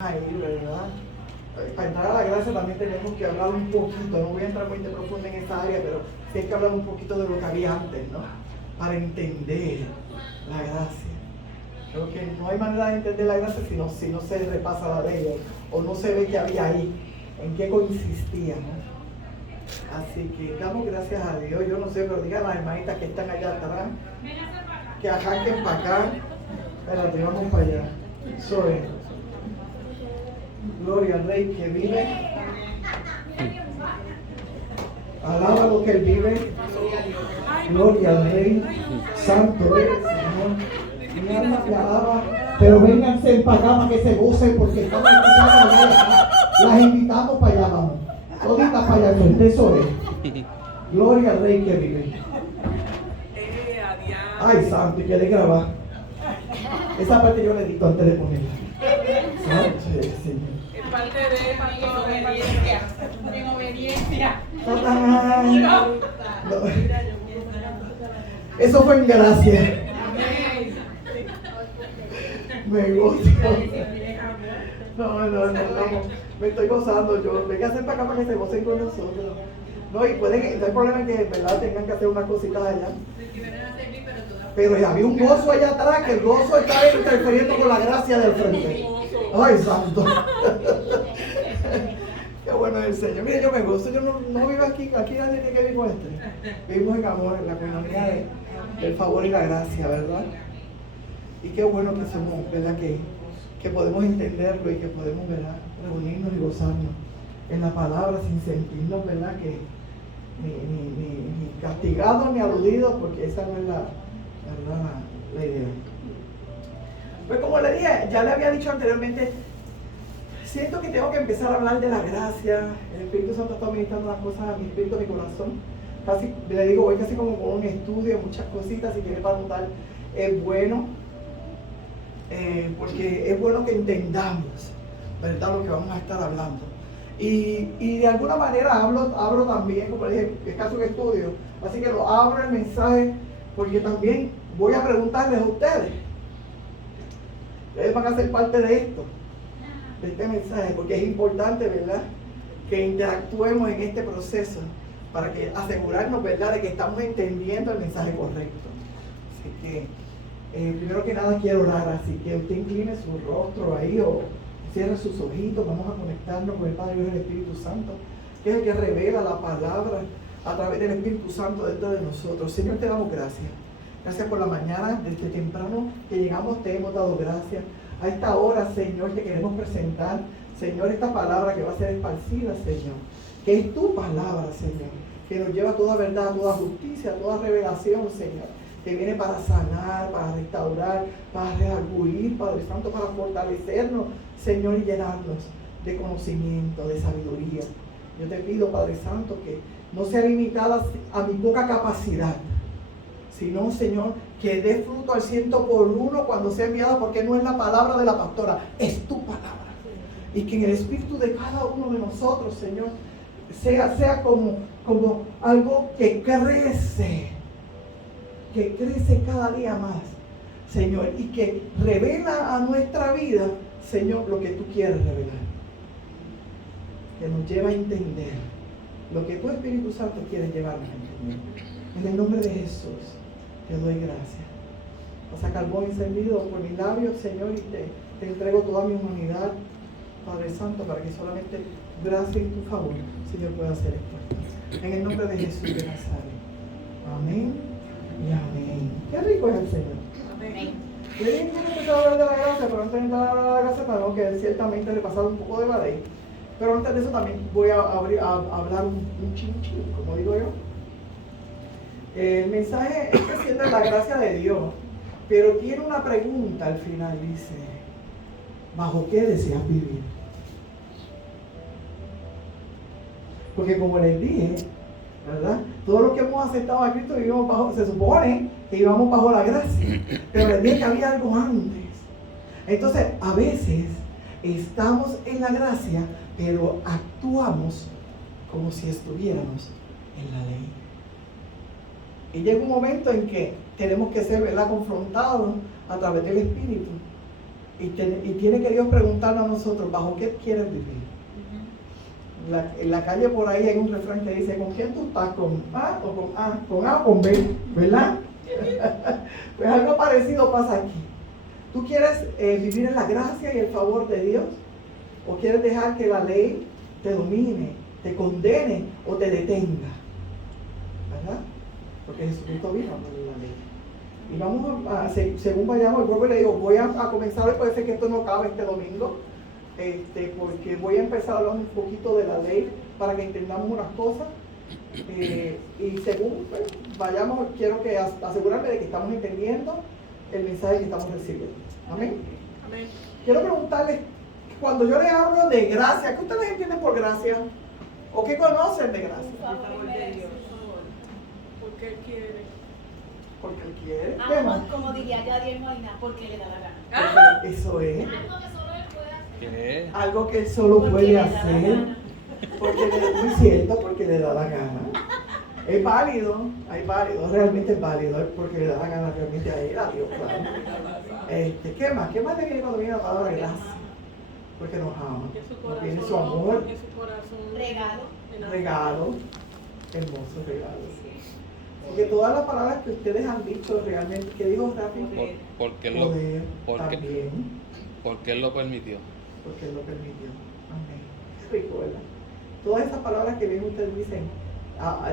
Ahí, ¿verdad? Para entrar a la gracia también tenemos que hablar un poquito, no voy a entrar muy profundo en esta área, pero sí hay que hablar un poquito de lo que había antes, ¿no? Para entender la gracia. Creo que no hay manera de entender la gracia si no se repasa la ley o no se ve qué había ahí, en qué consistía, ¿no? Así que damos gracias a Dios. Yo no sé, pero digan a las hermanitas que están allá atrás, que arranquen para acá. Espérate, vamos para allá. Soy. Gloria al Rey que vive. Alaba lo que Él vive. Gloria al Rey. Santo es el Señor. Mi alma te alaba. Pero vénganse para acá para que se gocen porque estamos escuchando a Dios. Las invitamos para allá, vamos. Toditas para allá, el tesoro. Gloria al Rey que vive. Ay, santo, y que le graba. Esa parte yo le edito antes de ponerla. Santo es el Señor. Es parte de obediencia. En obediencia. No. Eso fue en gracia. Me gozo. No. Me estoy gozando yo. Venga a hacer para acá para que se gocen con nosotros. No, y pueden, no hay problema en que verdad tengan que hacer unas cositas allá. Pero había un gozo allá atrás, que el gozo está interfiriendo con la gracia del frente. Ay, santo. Qué bueno es el Señor. Mire, yo me gozo, yo no vivo aquí nadie tiene que vivir con este. Vivimos en amor, en la comunidad del favor y la gracia, ¿verdad? Y qué bueno que somos, ¿verdad? Que podemos entenderlo y que podemos, ¿verdad? Reunirnos y gozarnos en la palabra sin sentirnos, ¿verdad? Que ni castigados ni aludidos, porque esa no es la idea. Pues como le dije, ya le había dicho anteriormente, siento que tengo que empezar a hablar de la gracia. El Espíritu Santo está ministrando las cosas a mi espíritu, a mi corazón. Casi, le digo, voy casi como con un estudio, muchas cositas, si quiere preguntar, es bueno, porque es bueno que entendamos, ¿verdad?, lo que vamos a estar hablando. Y de alguna manera abro también, como le dije, es casi un estudio, así que lo abro el mensaje, porque también voy a preguntarles a ustedes. Ustedes van a ser parte de esto, de este mensaje, porque es importante, ¿verdad?, que interactuemos en este proceso para que asegurarnos, ¿verdad?, de que estamos entendiendo el mensaje correcto. Así que, primero que nada quiero orar, así que usted incline su rostro ahí o cierre sus ojitos. Vamos a conectarnos con el Padre y el Espíritu Santo, que es el que revela la palabra a través del Espíritu Santo dentro de nosotros. Señor, te damos gracias. Gracias por la mañana, desde temprano que llegamos te hemos dado gracias. A esta hora, Señor, te queremos presentar, Señor, esta palabra que va a ser esparcida, Señor, que es tu palabra, Señor, que nos lleva a toda verdad, a toda justicia, a toda revelación, Señor, que viene para sanar, para restaurar, para redarguir, Padre Santo, para fortalecernos, Señor, y llenarnos de conocimiento, de sabiduría. Yo te pido, Padre Santo, que no sea limitada a mi poca capacidad, sino, Señor, que dé fruto al 100 por 1 cuando sea enviada, porque no es la palabra de la pastora, es tu palabra. Y que en el espíritu de cada uno de nosotros, Señor, sea como algo que crece cada día más, Señor, y que revela a nuestra vida, Señor, lo que tú quieres revelar. Que nos lleva a entender lo que tu Espíritu Santo quiere llevarnos a entender. En el nombre de Jesús, te doy gracias. Vas a carbón encendido por mis labios, Señor, y te entrego toda mi humanidad, Padre Santo, para que solamente gracia y tu favor, Señor, pueda hacer esto. En el nombre de Jesús de Nazaret. Amén y amén. Qué rico es el Señor. Amén. Yo bien que empezar a hablar de la gracia, pero antes de entrar a hablar de la gracia, tengo que ciertamente repasar un poco de la ley. Pero antes de eso también voy a hablar un chin, como digo yo. El mensaje es que siente la gracia de Dios, pero tiene una pregunta al final, dice, ¿bajo qué deseas vivir? Porque como les dije, ¿verdad?, todos los que hemos aceptado a Cristo vivimos bajo, se supone que íbamos bajo la gracia, pero les dije que había algo antes. Entonces, a veces estamos en la gracia, pero actuamos como si estuviéramos en la ley. Y llega un momento en que tenemos que ser, ¿verdad?, confrontados a través del Espíritu Y tiene que Dios preguntarnos a nosotros, ¿bajo qué quieres vivir? En la calle por ahí hay un refrán que dice, ¿con quién tú estás? ¿Con A o con A? ¿Con A o con B? ¿Verdad? Pues algo parecido pasa aquí. ¿Tú quieres vivir en la gracia y el favor de Dios? ¿O quieres dejar que la ley te domine, te condene o te detenga? ¿Verdad? Porque Jesucristo vino a poner la ley. Y vamos según vayamos, el pueblo le digo, voy a comenzar, puede ser que esto no acabe este domingo, porque voy a empezar a hablar un poquito de la ley para que entendamos unas cosas. Y según vayamos, quiero que asegurarme de que estamos entendiendo el mensaje que estamos recibiendo. Amén. Amén. Quiero preguntarles, cuando yo les hablo de gracia, ¿qué ustedes entienden por gracia? ¿O qué conocen de gracia? El favor de Dios. Porque Él quiere. Porque Él quiere. ¿Qué más? Como diría Yadiel Molina, porque le da la gana. Porque eso es ¿Qué? algo que Él solo Porque puede le da la hacer. gana. Porque es muy cierto, porque le da la gana. Es válido, realmente es válido, es porque le da la gana realmente a Él, a Dios, claro. ¿Qué más? ¿Qué más le viene cuando viene la palabra gracia? Porque nos ama, Que su nos viene su corazón, amor, que su corazón. Regalo. hermoso regalo. Porque todas las palabras que ustedes han dicho realmente, ¿qué dijo Rafi? Porque Poder, porque- también, porque Él lo permitió. porque Él lo permitió. Amén. Qué rico, ¿verdad? Todas esas palabras que bien ustedes dicen,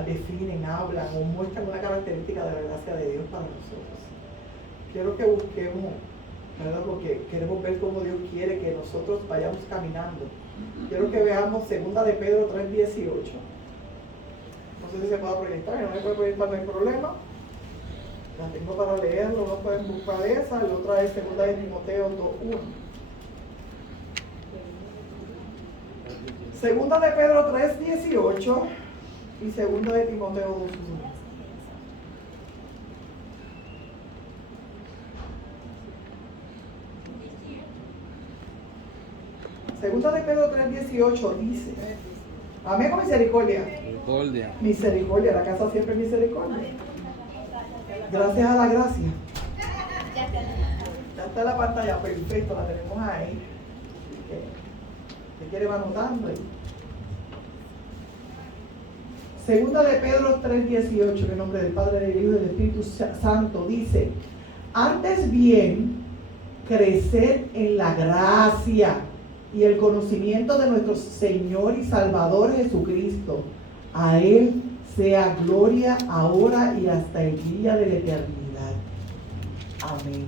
definen, hablan o muestran una característica de la gracia de Dios para nosotros. Quiero que busquemos, ¿verdad? Porque queremos ver cómo Dios quiere que nosotros vayamos caminando. Quiero que veamos 2 de Pedro 3:18. No sé si se puede proyectar, no me puede proyectar, no hay problema. La tengo para leerlo, no pueden buscar esa. La otra es 2 de Timoteo 2:1. 2 de Pedro 3:18 y 2 de Timoteo 2:1. Segunda de Pedro 3:18 dice, amén con misericordia. Misericordia. Misericordia, la casa siempre es misericordia. Gracias a la gracia. Ya está la pantalla, perfecto, la tenemos ahí. ¿Qué quiere va anotando ahí? Segunda de Pedro 3:18, en nombre del Padre, del Hijo y del Espíritu Santo, dice, antes bien, crecer en la gracia y el conocimiento de nuestro Señor y Salvador Jesucristo. A Él sea gloria ahora y hasta el día de la eternidad. Amén.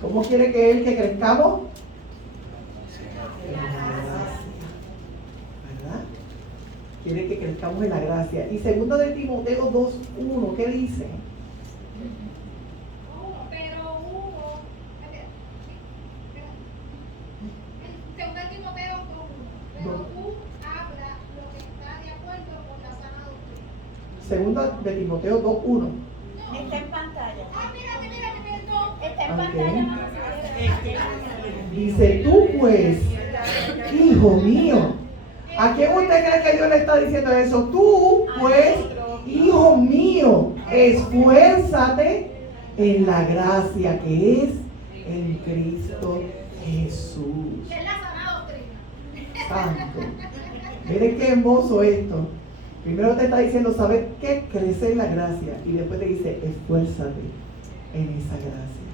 ¿Cómo quiere que Él que crezcamos? En la gracia. ¿Verdad? Quiere que crezcamos en la gracia. Y 2 de Timoteo 2:1, ¿qué dice? Segunda de Timoteo 2:1. Está en pantalla. Está en Ok. pantalla. Dice, tú pues, hijo mío. ¿A quién usted cree que Dios le está diciendo eso? Tú pues, hijo mío, esfuérzate en la gracia que es en Cristo Jesús. Santo. Miren qué hermoso esto. Primero te está diciendo, ¿sabes qué? Crece en la gracia. Y después te dice, esfuérzate en esa gracia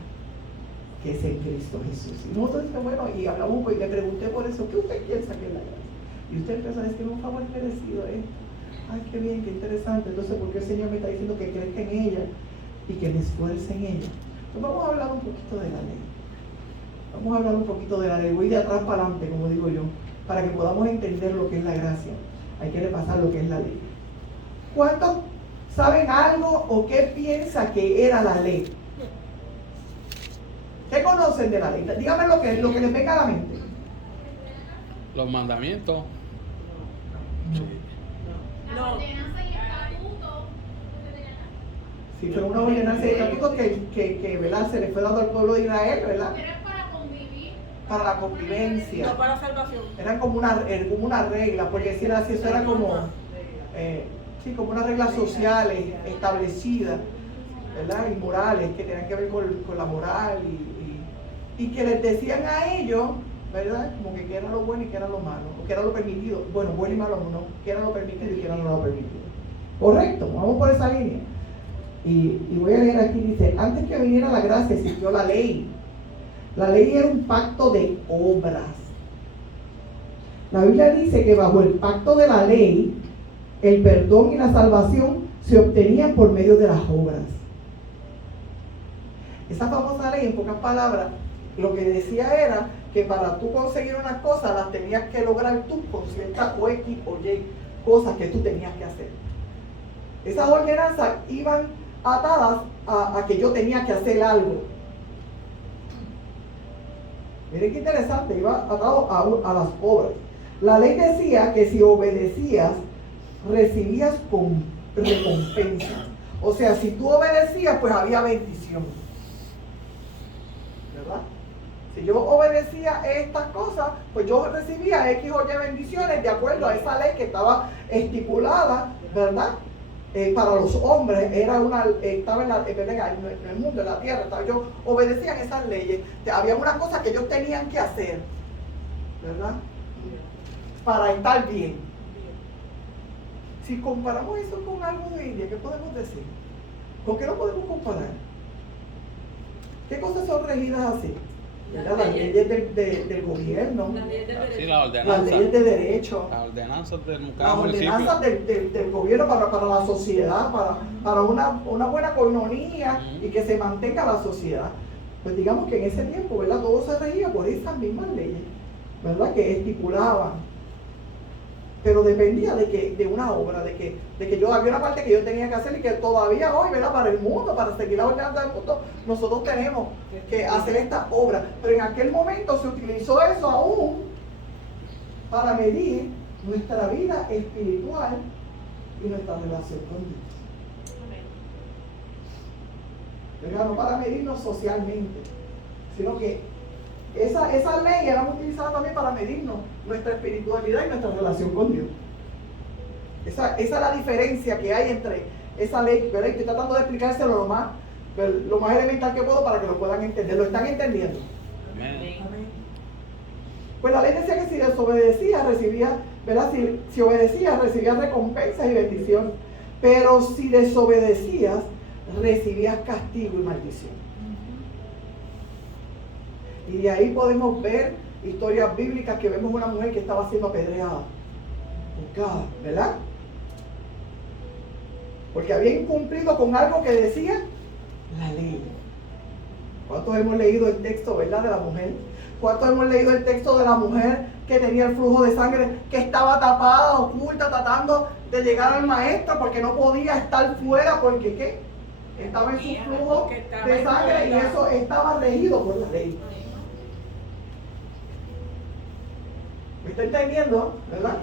que es en Cristo Jesús. Y nosotros decimos, bueno, y hablamos, y le pregunté por eso, ¿qué usted piensa que es la gracia? Y usted empezó a decir, un favor merecido esto. Ay, qué bien, qué interesante. Entonces, ¿por qué el Señor me está diciendo que crezca en ella y que me esfuerce en ella? Pues vamos a hablar un poquito de la ley. Vamos a hablar un poquito de la ley. Voy de atrás para adelante, como digo yo, para que podamos entender lo que es la gracia. Hay que repasar lo que es la ley. ¿Cuántos saben algo o qué piensa que era la ley? ¿Qué conocen de la ley? Dígame lo que les venga a la mente. Los mandamientos. No. Si fue una ordenanza y estatuto que ¿verdad? Se le fue dando al pueblo de Israel, ¿verdad? Para la convivencia. No para salvación. Eran como una regla, por decir así, eso era como, como unas reglas sociales establecidas, ¿verdad? Y morales, que tenían que ver con la moral. y que les decían a ellos, ¿verdad? Como que qué era lo bueno y qué era lo malo, o qué era lo permitido. Bueno, bueno y malo no, qué era lo permitido y qué era lo no permitido. Correcto, vamos por esa línea. Y voy a leer aquí, dice, antes que viniera la gracia existió la ley. La ley era un pacto de obras. La Biblia dice que bajo el pacto de la ley, el perdón y la salvación se obtenían por medio de las obras. Esa famosa ley, en pocas palabras, lo que decía era que para tú conseguir unas cosas las tenías que lograr tú con cierta o X o Y cosas que tú tenías que hacer. Esas ordenanzas iban atadas a que yo tenía que hacer algo. Miren qué interesante, iba atado a las obras. La ley decía que si obedecías, recibías con recompensa. O sea, si tú obedecías, pues había bendición. ¿Verdad? Si yo obedecía estas cosas, pues yo recibía X o Y bendiciones de acuerdo a esa ley que estaba estipulada, ¿verdad? Para los hombres, estaba en el mundo, en la tierra, ellos obedecían esas leyes. Había unas cosas que ellos tenían que hacer, ¿verdad? Para estar bien. Si comparamos eso con algo de India, ¿qué podemos decir? ¿Con qué lo podemos comparar? ¿Qué cosas son regidas así? Las leyes del gobierno, Las leyes de derecho. Sí, la las ordenanza. leyes de derecho, Las ordenanzas de las cada municipio. ordenanzas del gobierno para la sociedad, para una buena coinonía y que se mantenga la sociedad. Pues digamos que en ese tiempo, ¿verdad? Todo se regía por esas mismas leyes, ¿verdad? Que estipulaban. Pero dependía de una obra, de que yo había una parte que yo tenía que hacer y que todavía hoy, ¿verdad? Para el mundo, para seguir la ordenanza del mundo, nosotros tenemos que hacer esta obra. Pero en aquel momento se utilizó eso aún para medir nuestra vida espiritual y nuestra relación con Dios. ¿Verdad? No para medirnos socialmente, sino que esa ley era utilizada también para medirnos nuestra espiritualidad y nuestra relación con Dios. Esa es la diferencia que hay entre esa ley, ¿verdad? Estoy tratando de explicárselo lo más elemental que puedo para que lo puedan entender. ¿Lo están entendiendo? Amén. Pues la ley decía que si desobedecías, recibías, ¿verdad? Si obedecías, recibías recompensas y bendición. Pero si desobedecías, recibías castigo y maldición. Y de ahí podemos ver historias bíblicas que vemos una mujer que estaba siendo apedreada, buscada, ¿verdad? Porque había incumplido con algo que decía la ley. ¿Cuántos hemos leído el texto, verdad, de la mujer? ¿Cuántos hemos leído el texto de la mujer que tenía el flujo de sangre, que estaba tapada, oculta, tratando de llegar al maestro porque no podía estar fuera porque ¿qué? Estaba en su flujo de sangre y eso estaba regido por la ley. ¿Me está entendiendo? ¿Verdad?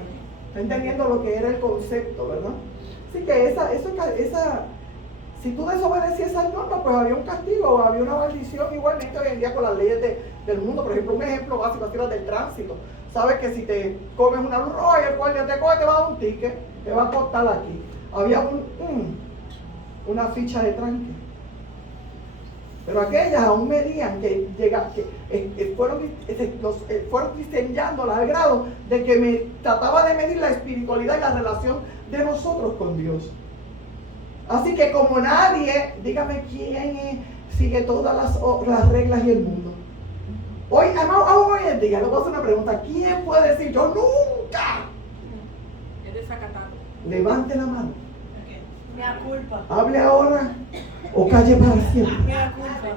¿Está entendiendo lo que era el concepto, verdad? Así que si tú desobedecías esas normas, pues había un castigo o había una maldición igualmente hoy en día con las leyes del mundo. Por ejemplo, un ejemplo básico así las del tránsito. Sabes que si te comes una luz roja y el guardia te coge, te va a dar un ticket, te va a costar aquí. Había una ficha de tranque. Pero aquellas aún medían fueron diseñándolas al grado de que me trataba de medir la espiritualidad y la relación de nosotros con Dios. Así que como nadie, dígame quién sigue todas las reglas y el mundo. Hoy en día, le voy a hacer una pregunta. ¿Quién puede decir yo nunca? Es desacatado. Levante la mano. Me da culpa. Hable ahora o calle para siempre. Me da culpa.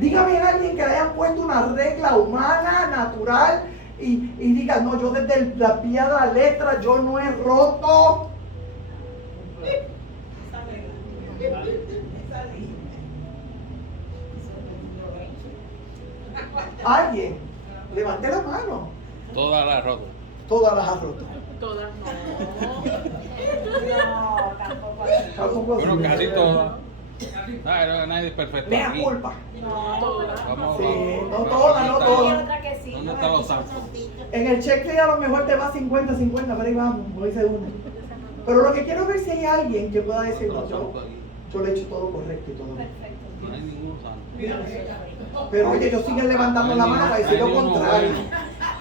Dígame a alguien que le hayan puesto una regla humana, natural, y diga, no, yo desde la pía de la letra, yo no he roto. Alguien, levante la mano. Todas las rotas. Todas las ha roto. Todas no. No, tampoco. Tampoco Bueno, así. casi todas. Nadie es perfecto Mea aquí. culpa. No, Todas. Vamos, Sí, vamos. no todas, no Hay todas. otra que sí. ¿Dónde están los santos? En el checklist a lo mejor te va 50-50, pero ahí vamos, no dice una. Pero lo que quiero ver si hay alguien que pueda decir, no, yo le he hecho todo correcto y todo. Perfecto. No hay ninguno Santo. Pero oye, ellos siguen levantando la mano para decir lo contrario.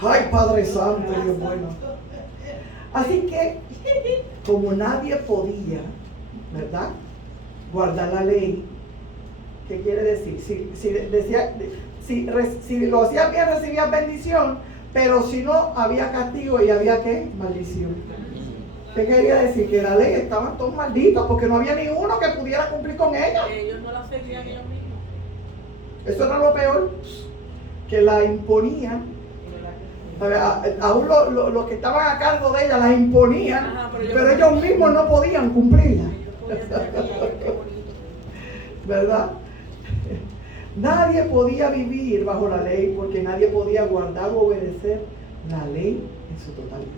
Ay, Padre Santo, Dios bueno. Así que, como nadie podía, ¿verdad?, guardar la ley, ¿qué quiere decir? Si lo hacías bien, recibías bendición, pero si no, había castigo y había, ¿qué? Maldición. ¿Qué quería decir? Que la ley estaban todos malditos porque no había ni uno que pudiera cumplir con ella. Ellos no la seguían ellos mismos. Eso era lo peor, que la imponían. Aún los que estaban a cargo de ella las imponían, Ajá, pero ellos mismos no podían cumplirla. ¿Verdad? Nadie podía vivir bajo la ley porque nadie podía guardar o obedecer la ley en su totalidad.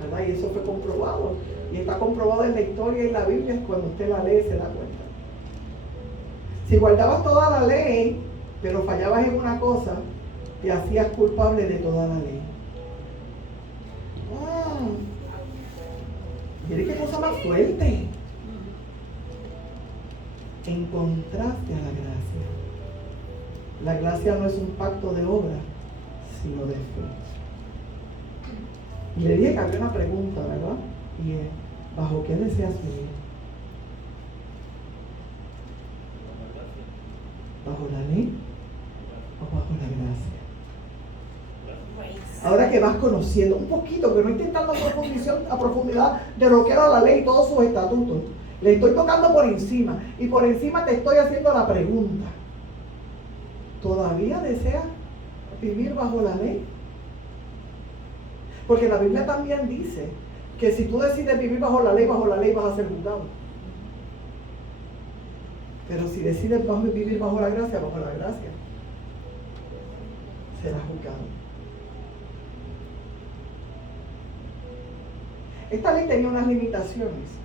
¿Verdad? Y eso fue comprobado. Y está comprobado en la historia y en la Biblia. Cuando usted la lee se da cuenta. Si guardabas toda la ley, pero fallabas en una cosa, te hacías culpable de toda la ley. Mire qué cosa más fuerte. En contraste a la gracia. La gracia no es un pacto de obra, sino de fe. Y le dije que había una pregunta, ¿verdad? Y es, ¿bajo qué deseas vivir? ¿Bajo la ley o bajo la gracia? Ahora que vas conociendo un poquito, que no estoy entrando a profundidad de lo que era la ley y todos sus estatutos. Le estoy tocando por encima. Y por encima te estoy haciendo la pregunta. ¿Todavía deseas vivir bajo la ley? Porque la Biblia también dice que si tú decides vivir bajo la ley vas a ser juzgado. Pero si decides vivir bajo la gracia, serás juzgado. Esta ley tenía unas limitaciones.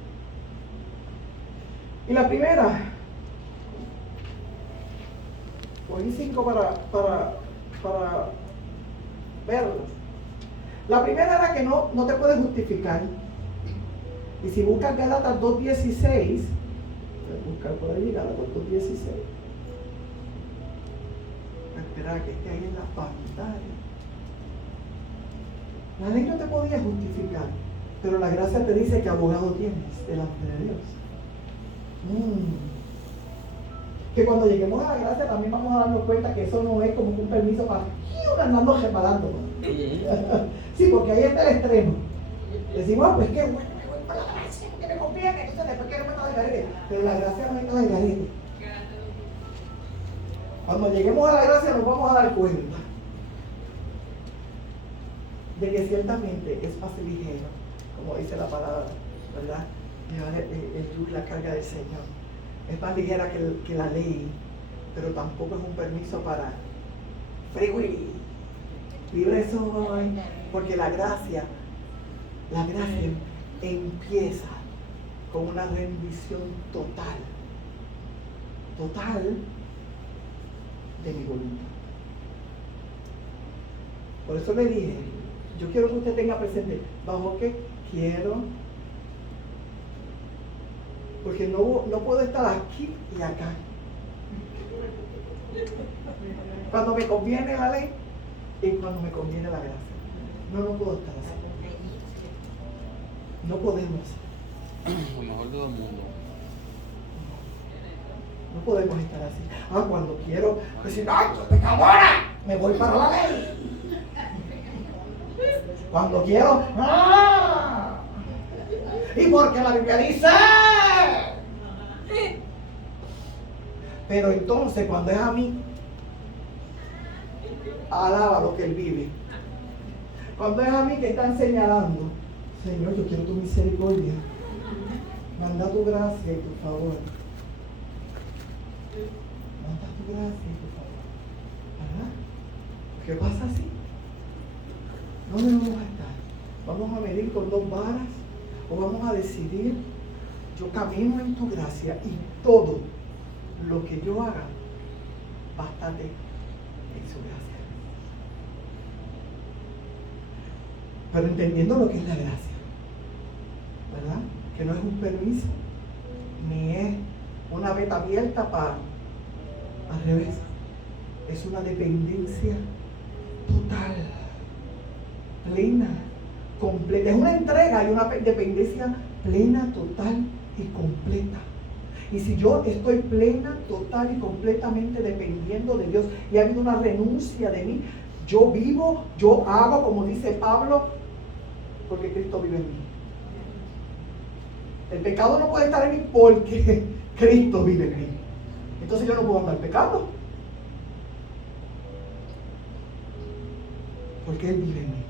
Y la primera, cogí 5 para verlas. La primera era que no te puedes justificar. Y si buscas Gálatas 2:16, voy a buscar por ahí Gálatas 2:16. Espera que esté ahí en la pantalla. La ley no te podía justificar, pero la gracia te dice que abogado tienes delante de Dios. Que cuando lleguemos a la gracia también vamos a darnos cuenta que eso no es como un permiso para andando reparando. Sí, porque ahí está el extremo. Decimos, pues qué bueno, me voy para la gracia porque me conviene, entonces después quiero meter de garete. Pero la gracia no está de garete. Cuando lleguemos a la gracia nos vamos a dar cuenta de que ciertamente es más ligero, como dice la palabra, ¿verdad? Llevar el yugo y la carga del Señor. Es más ligera que la ley, pero tampoco es un permiso para free, libre soy, porque la gracia empieza con una rendición total de mi voluntad. Por eso le dije, yo quiero que usted tenga presente, ¿bajo qué quiero? Porque no puedo estar aquí y acá. Cuando me conviene la ley y cuando me conviene la gracia. No puedo estar así. No podemos. Lo mejor de todo el mundo. No podemos estar así. Cuando quiero decir, ¡ay, soy pecadora! Me voy para la ley. Cuando quiero, ¡ah! Y porque la Biblia dice. Pero entonces cuando es a mí, alaba lo que Él vive. Cuando es a mí que están señalando, Señor, yo quiero tu misericordia. Manda tu gracia y tu favor. Manda tu gracia y tu favor. ¿Verdad? ¿Qué pasa así? ¿Dónde vamos a estar? ¿Vamos a medir con 2 varas? ¿O vamos a decidir? Yo camino en tu gracia y todo lo que yo haga, bástate en su gracia. Pero entendiendo lo que es la gracia, ¿verdad? Que no es un permiso, ni es una veta abierta para Al revés, es una dependencia total, plena, completa. Es una entrega y una dependencia plena, total y completa. Y si yo estoy plena, total y completamente dependiendo de Dios y ha habido una renuncia de mí, yo vivo, yo hago, como dice Pablo, porque Cristo vive en mí. El pecado no puede estar en mí porque Cristo vive en mí. Entonces yo no puedo andar pecando, porque Él vive en mí.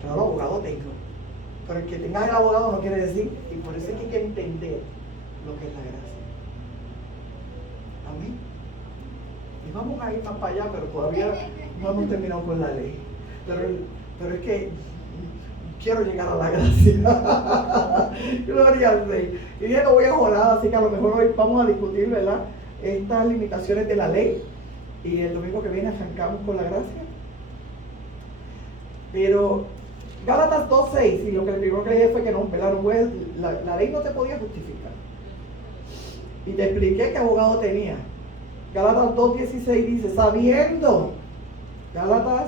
Claro, abogado tengo, pero el que tenga el abogado no quiere decir, y por eso es que hay que entender lo que es la gracia. Amén. Y vamos a ir más para allá, pero todavía no hemos terminado con la ley. Pero es que quiero llegar a la gracia. Gloria al Rey. Y dije, no voy a jorar, así que a lo mejor hoy vamos a discutir, ¿verdad?, estas limitaciones de la ley. Y el domingo que viene arrancamos con la gracia. Pero Gálatas 2:6, y lo que el primero que dije fue que no, ¿verdad?, la ley no te podía justificar. Y te expliqué qué abogado tenía. Gálatas 2:16 dice, sabiendo, Gálatas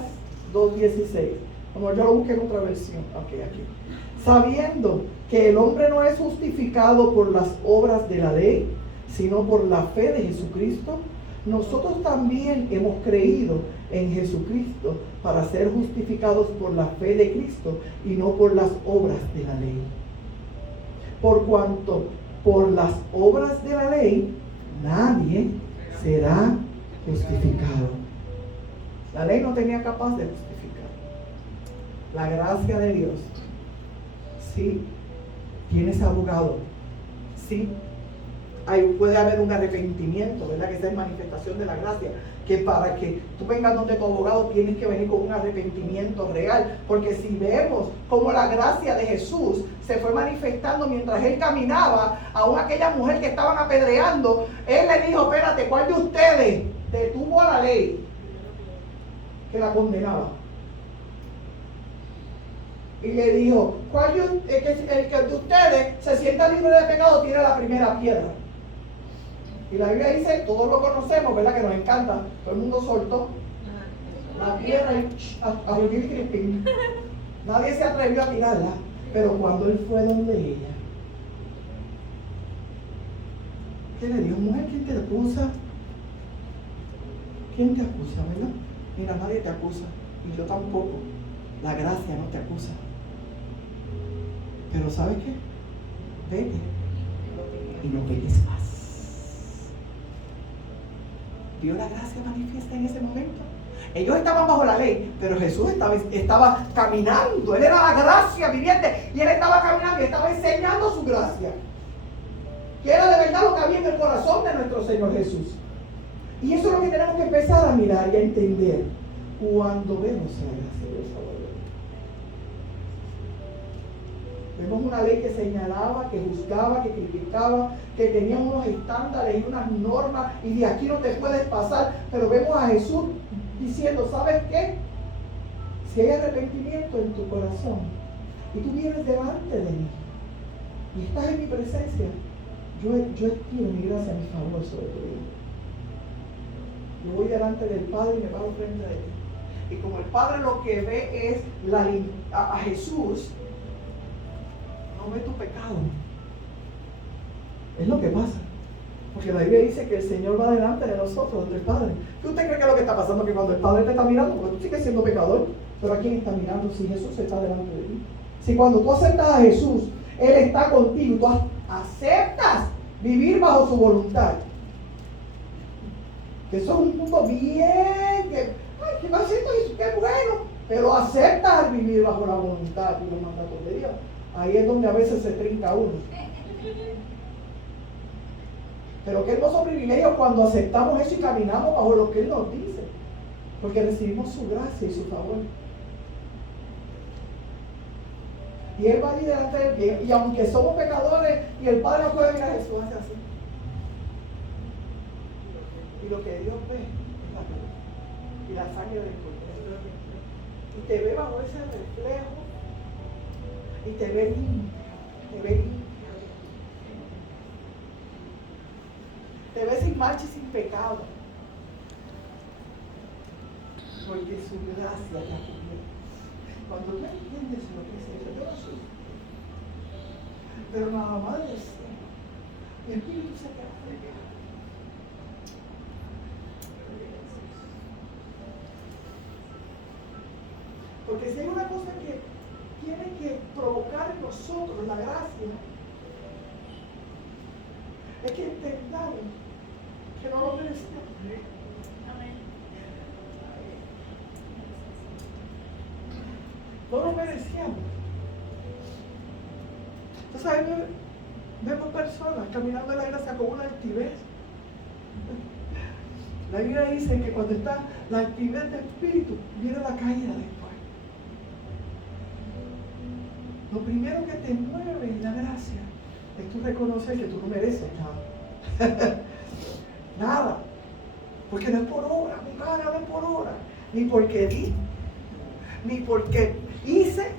2:16, como yo lo busqué en otra versión, aquí. Sabiendo que el hombre no es justificado por las obras de la ley, sino por la fe de Jesucristo, nosotros también hemos creído en Jesucristo para ser justificados por la fe de Cristo y no por las obras de la ley. Por cuanto por las obras de la ley nadie será justificado. La ley no tenía capaz de justificar. La gracia de Dios, sí, tienes abogado, sí, puede haber un arrepentimiento, ¿verdad?, que esa es manifestación de la gracia, que para que tú vengas donde tu abogado tienes que venir con un arrepentimiento real, porque si vemos cómo la gracia de Jesús se fue manifestando mientras Él caminaba, aún aquella mujer que estaban apedreando, Él le dijo, espérate, ¿cuál de ustedes detuvo a la ley que la condenaba? Y le dijo, el que de ustedes se sienta libre de pecado tiene la primera piedra. Y la Biblia dice, todos lo conocemos, ¿verdad?, que nos encanta. Todo el mundo soltó la piedra y a vivir crispín. Nadie se atrevió a tirarla. Pero cuando él fue donde ella, ¿qué le dijo? Mujer, ¿quién te acusa? ¿Quién te acusa, verdad? Mira, nadie te acusa. Y yo tampoco. La gracia no te acusa. Pero ¿sabes qué? Vete y no peques más. ¿Vio la gracia manifiesta en ese momento? Ellos estaban bajo la ley, pero Jesús estaba caminando. Él era la gracia viviente y Él estaba caminando y estaba enseñando su gracia, que era de verdad lo que había en el corazón de nuestro Señor Jesús. Y eso es lo que tenemos que empezar a mirar y a entender cuando vemos la gracia de Dios. Vemos una ley que señalaba, que juzgaba, que criticaba, que tenía unos estándares y unas normas y de aquí no te puedes pasar. Pero vemos a Jesús diciendo, ¿sabes qué? Si hay arrepentimiento en tu corazón y tú vienes delante de mí y estás en mi presencia, yo estiro mi gracia a mi favor sobre tu vida. Yo voy delante del Padre y me paro frente a Él. Y como el Padre lo que ve es a Jesús, no ve tu pecado. Es lo que pasa. Porque la Biblia dice que el Señor va delante de nosotros, del Padre. ¿Qué usted cree que es lo que está pasando? Que cuando el Padre te está mirando, porque tú sigues siendo pecador, pero ¿a quién está mirando? Si Jesús está delante de ti. Si cuando tú aceptas a Jesús, Él está contigo, tú aceptas vivir bajo su voluntad. Que eso es un punto bien, que me acepto Jesús, qué bueno. Pero aceptas vivir bajo la voluntad y los mandatos de Dios. Ahí es donde a veces se trinca uno. Pero qué hermoso privilegio cuando aceptamos eso y caminamos bajo lo que Él nos dice. Porque recibimos su gracia y su favor. Y Él va a ir delante de Él. Y aunque somos pecadores y el Padre no puede mirar, Jesús hace así. Y lo que Dios ve es la cruz y la sangre del Cordero. Y te ve bajo ese reflejo. Y te ve limpio, te ve limpio. Te ve sin mancha y sin pecado. Porque su gracia te cubre. Cuando tú entiendes lo que es eso, yo no soy. Pero nada más de eso, el Espíritu se te acerca. Porque si hay una cosa que tiene que provocar en nosotros la gracia, es que entendamos que no lo merecemos. No lo merecíamos. Entonces a veces vemos personas caminando en la gracia con una altivez. La Biblia dice que cuando está la altivez del espíritu, viene la caída después. Lo primero que te mueve en la gracia es tú reconocer que tú no mereces nada. Nada. Porque no es por obra, mi cara no es por obra. Ni porque di, ni porque hice,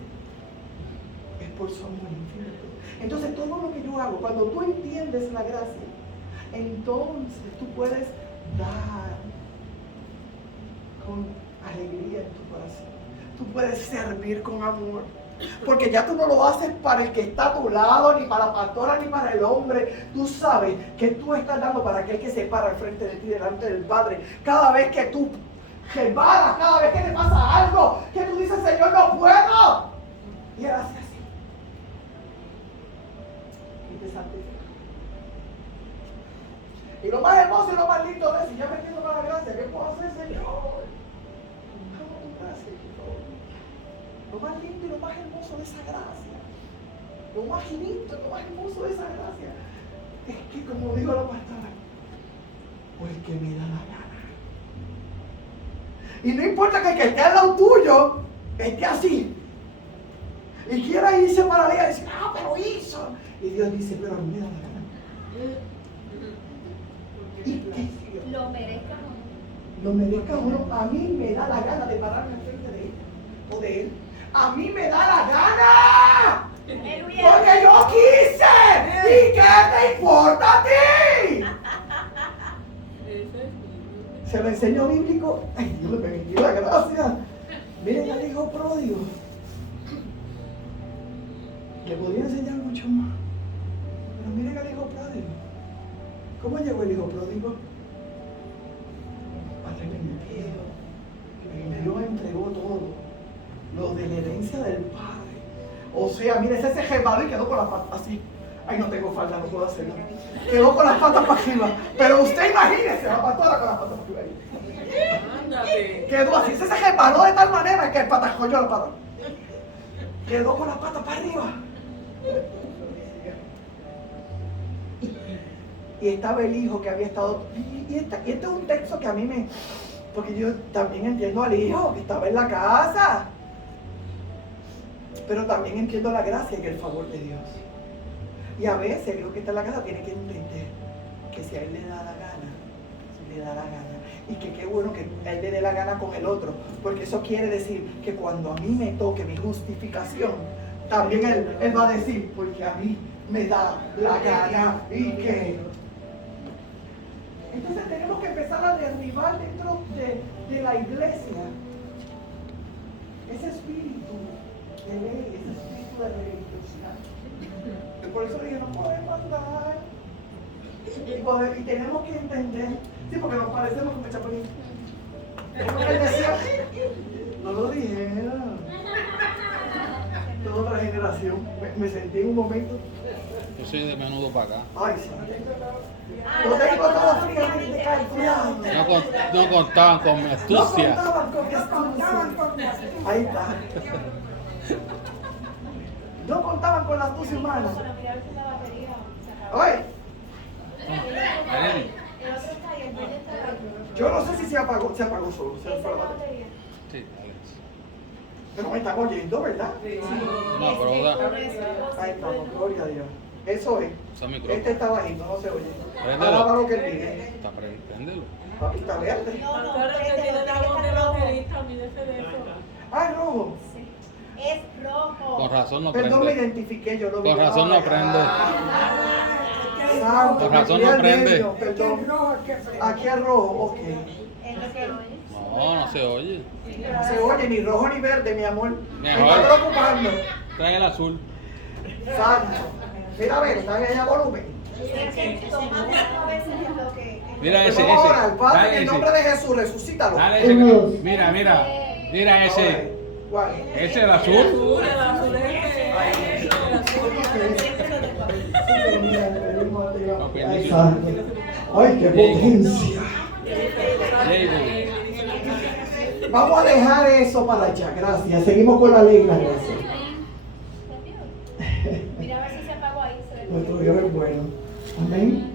es por su amor infinito. Entonces todo lo que yo hago, cuando tú entiendes la gracia, entonces tú puedes dar con alegría en tu corazón. Tú puedes servir con amor. Porque ya tú no lo haces para el que está a tu lado, ni para la pastora, ni para el hombre. Tú sabes que tú estás dando para aquel que se para al frente de ti, delante del Padre. Cada vez que tú resbalas, cada vez que te pasa algo, que tú dices, Señor, no puedo. Y Él hace así. Y te santifica. Y lo más hermoso y lo más lindo de eso, ya me entiendo para la gracia, ¿qué puedo hacer, Señor? Hago tu gracia, por favor. Lo más lindo y lo más hermoso de esa gracia, lo más lindo y lo más hermoso de esa gracia, es que, como dijo la pastora, porque me da la gana. Y no importa que el que esté al lado tuyo esté así y quiera irse para allá y decir, pero hizo. Y Dios dice, pero a mí me da la gana. ¿Y qué? Lo merezca o no. Lo merezca uno, a mí me da la gana de pararme enfrente de ella o de él. A mí me da la gana. Porque yo quise. ¿Y qué te importa a ti? Se lo enseño bíblico. Ay, Dios me bendiga la gracia. Miren al hijo pródigo. Le podría enseñar mucho más. Pero miren al hijo pródigo. ¿Cómo llegó el hijo pródigo? Arrepentido. Primero entregó todo. Lo de la herencia del padre. O sea, mire, ese se resbaló y quedó con las patas así. Ay, no tengo falda, no puedo hacerlo. Quedó con las patas para arriba. Pero usted imagínese, la pastora con las patas para arriba. Ándate. Quedó así, se resbaló de tal manera que el patajolló la pata. Quedó con las patas para arriba. Y estaba el hijo que había estado. Y este es un texto que a mí me. Porque yo también entiendo al hijo que estaba en la casa. Pero también entiendo la gracia y el favor de Dios. Y a veces el hijo que está en la casa tiene que entender que si a él le da la gana, le da la gana. Y que qué bueno que a él le dé la gana con el otro. Porque eso quiere decir que cuando a mí me toque mi justificación, también él va a decir, porque a mí me da la gana. ¿Y qué? Entonces tenemos que empezar a derribar dentro de la iglesia ese espíritu de ley, ese espíritu de religiosidad. Y por eso dije, no podemos andar. Y tenemos que entender, sí, porque nos parecemos como Chapulín. Como que él decía, no lo dijeron. Toda otra generación. Me sentí en un momento. Yo soy de menudo para acá. Ay, sí. Lo tengo todo fríamente calculado. No contaban con mi No astucia. contaban con mi astucia. Ahí está. No contaban con la astucia humana. Oye, yo no sé si se apagó solo. Se fue la batería. Sí, Alex. Pero me están oyendo, ¿verdad? No, pero da. Ahí estamos, gloria a Dios. Eso es. Usa el micrófono. Este está bajito, no se oye. Préndelo. Alaba lo que él pide. Está préndelo. Papi, está verde. Pastora, que tiene la voz de evangelista, olvídese de eso. Ah, es rojo. Es rojo. Con razón no Perdón, me prende. identifiqué, yo lo vi. Con razón no prende. Santo, Con razón me fui no al prende. medio, perdón. Aquí es rojo, ok. Es lo que oye. No. No, no se oye. No se oye ni rojo ni verde, mi amor. Me Mejor. está preocupando. Trae el azul. Santo. Mira, a ver, está en ella volumen. Es que toma 5 veces en lo que... Mira Pues ese, vamos a ese. orar. Padre, en Dale el ese. nombre de Jesús, resucítalo. Dale ese. Mira, mira. Mira Ahora, ese. ¿cuál? Ese el azul. El azul es Ay, santo. Ay, qué potencia. Jacob. Vamos a dejar eso para allá, gracias. Seguimos con la ley, la gracia. Mira a ver si se apagó ahí. Nuestro Dios es bueno. Amén.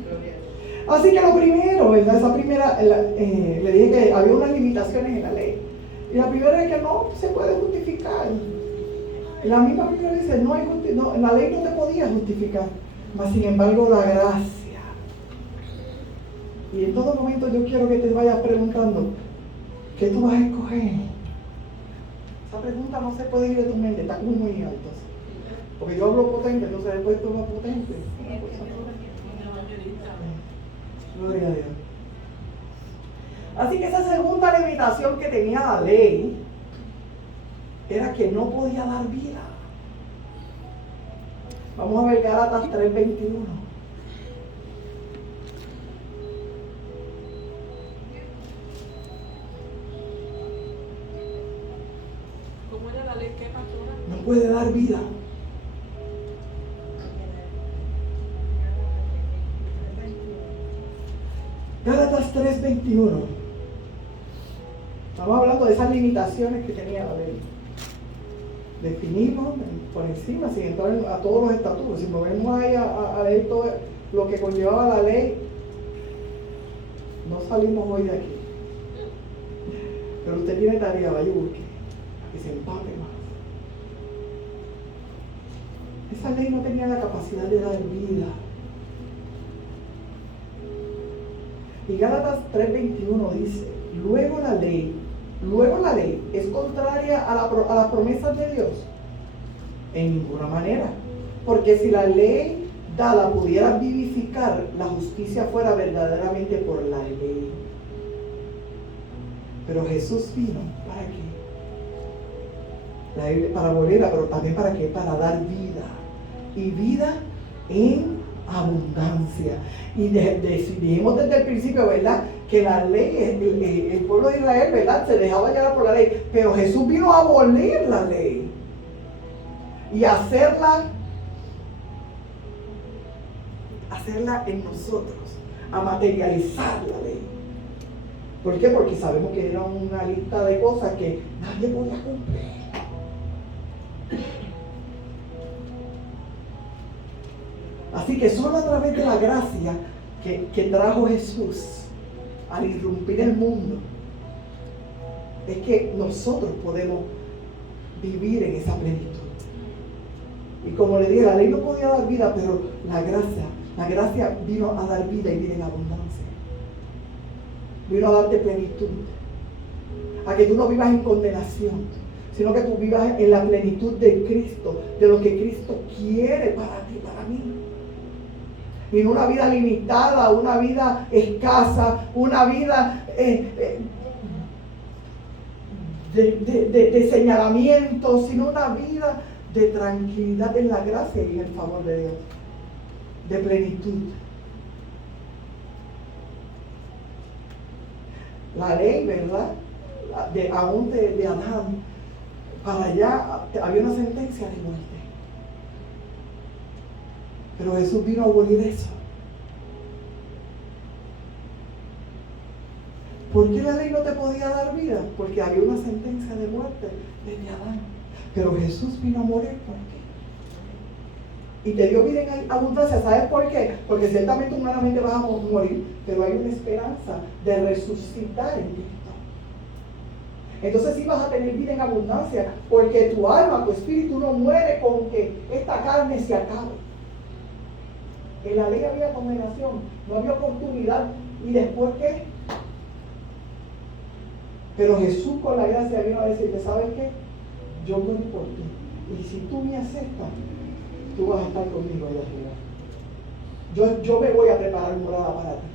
Así que lo primero, ¿verdad? Esa primera, le dije que había unas limitaciones en la ley. Y la primera es que no se puede justificar. Y la misma Biblia dice, la ley no te podía justificar, mas sin embargo la gracia. Y en todo momento yo quiero que te vayas preguntando, ¿qué tú vas a escoger? Esa pregunta no se puede ir de tu mente, está como muy alto. Porque yo hablo potente, entonces después tú hablas potente. Gloria a Dios. Así que esa segunda limitación que tenía la ley era que no podía dar vida. Vamos a ver Gálatas 3:21. ¿Cómo era la ley que pastora? No puede dar vida. Gálatas 3:21. Estamos hablando de esas limitaciones que tenía la ley. Definimos por encima, sin entrar a todos los estatutos. Si nos vemos ahí a leer todo lo que conllevaba la ley, no salimos hoy de aquí. Pero usted tiene tarea, vaya y busque, que se empape más. Esa ley no tenía la capacidad de dar vida. Y Gálatas 3:21 dice, luego la ley es contraria a las promesas de Dios. En ninguna manera. Porque si la ley dada pudiera vivificar, la justicia fuera verdaderamente por la ley. Pero Jesús vino, ¿para qué? Para volverla, pero también para qué? Para dar vida. Y vida en abundancia. Y dijimos desde el principio, ¿verdad? Que la ley, el pueblo de Israel, ¿verdad? Se dejaba llevar por la ley. Pero Jesús vino a abolir la ley. Y hacerla en nosotros. A materializar la ley. ¿Por qué? Porque sabemos que era una lista de cosas que nadie podía cumplir. Así que solo a través de la gracia que trajo Jesús al irrumpir el mundo, es que nosotros podemos vivir en esa plenitud. Y como le dije, la ley no podía dar vida, pero la gracia vino a dar vida y vida en abundancia. Vino a darte plenitud. A que tú no vivas en condenación, sino que tú vivas en la plenitud de Cristo, de lo que Cristo quiere para ti, para mí. Y no una vida limitada, una vida escasa, una vida de señalamiento, sino una vida de tranquilidad en la gracia y en el favor de Dios, de plenitud. La ley, ¿verdad? Aún de Adán, para allá había una sentencia de muerte. Pero Jesús vino a abolir eso. ¿Por qué la ley no te podía dar vida? Porque había una sentencia de muerte desde Adán. Pero Jesús vino a morir por ti. Y te dio vida en abundancia. ¿Sabes por qué? Porque ciertamente humanamente vas a morir, pero hay una esperanza de resucitar en Cristo. Entonces sí vas a tener vida en abundancia, porque tu alma, tu espíritu no muere con que esta carne se acabe. En la ley había condenación, no había oportunidad. ¿Y después qué? Pero Jesús con la gracia vino a decirte, ¿sabes qué? Yo muero por ti. Y si tú me aceptas, tú vas a estar conmigo allá arriba. Yo me voy a preparar morada para ti.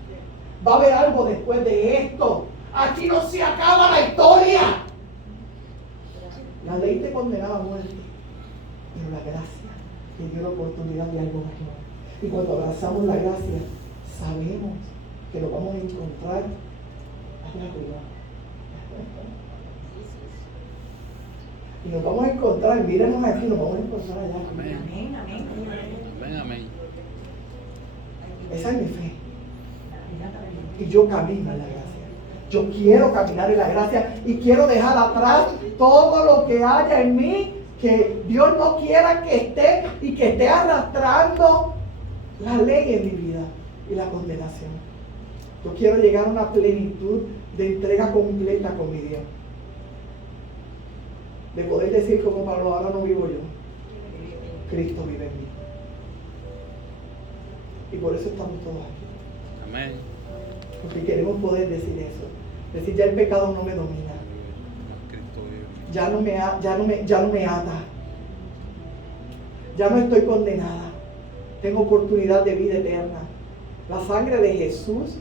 Va a haber algo después de esto. Aquí no se acaba la historia. La ley te condenaba a muerte, pero la gracia te dio la oportunidad de algo mejor. Y cuando abrazamos la gracia, sabemos que lo vamos a encontrar allá arriba. Y nos vamos a encontrar, mírenos aquí, nos vamos a encontrar allá arriba. Amén, amén. Amén, amén. Esa es mi fe. Y yo camino en la gracia. Yo quiero caminar en la gracia y quiero dejar atrás todo lo que haya en mí que Dios no quiera que esté y que esté arrastrando la ley en mi vida y la condenación. Yo quiero llegar a una plenitud de entrega completa con mi Dios. De poder decir como Pablo, ahora no vivo yo, Cristo vive en mí. Y por eso estamos todos aquí. Amén. Porque queremos poder decir eso. Decir, ya el pecado no me domina. Cristo vive. Ya no me ata. Ya no estoy condenada. Tengo oportunidad de vida eterna. La sangre de Jesús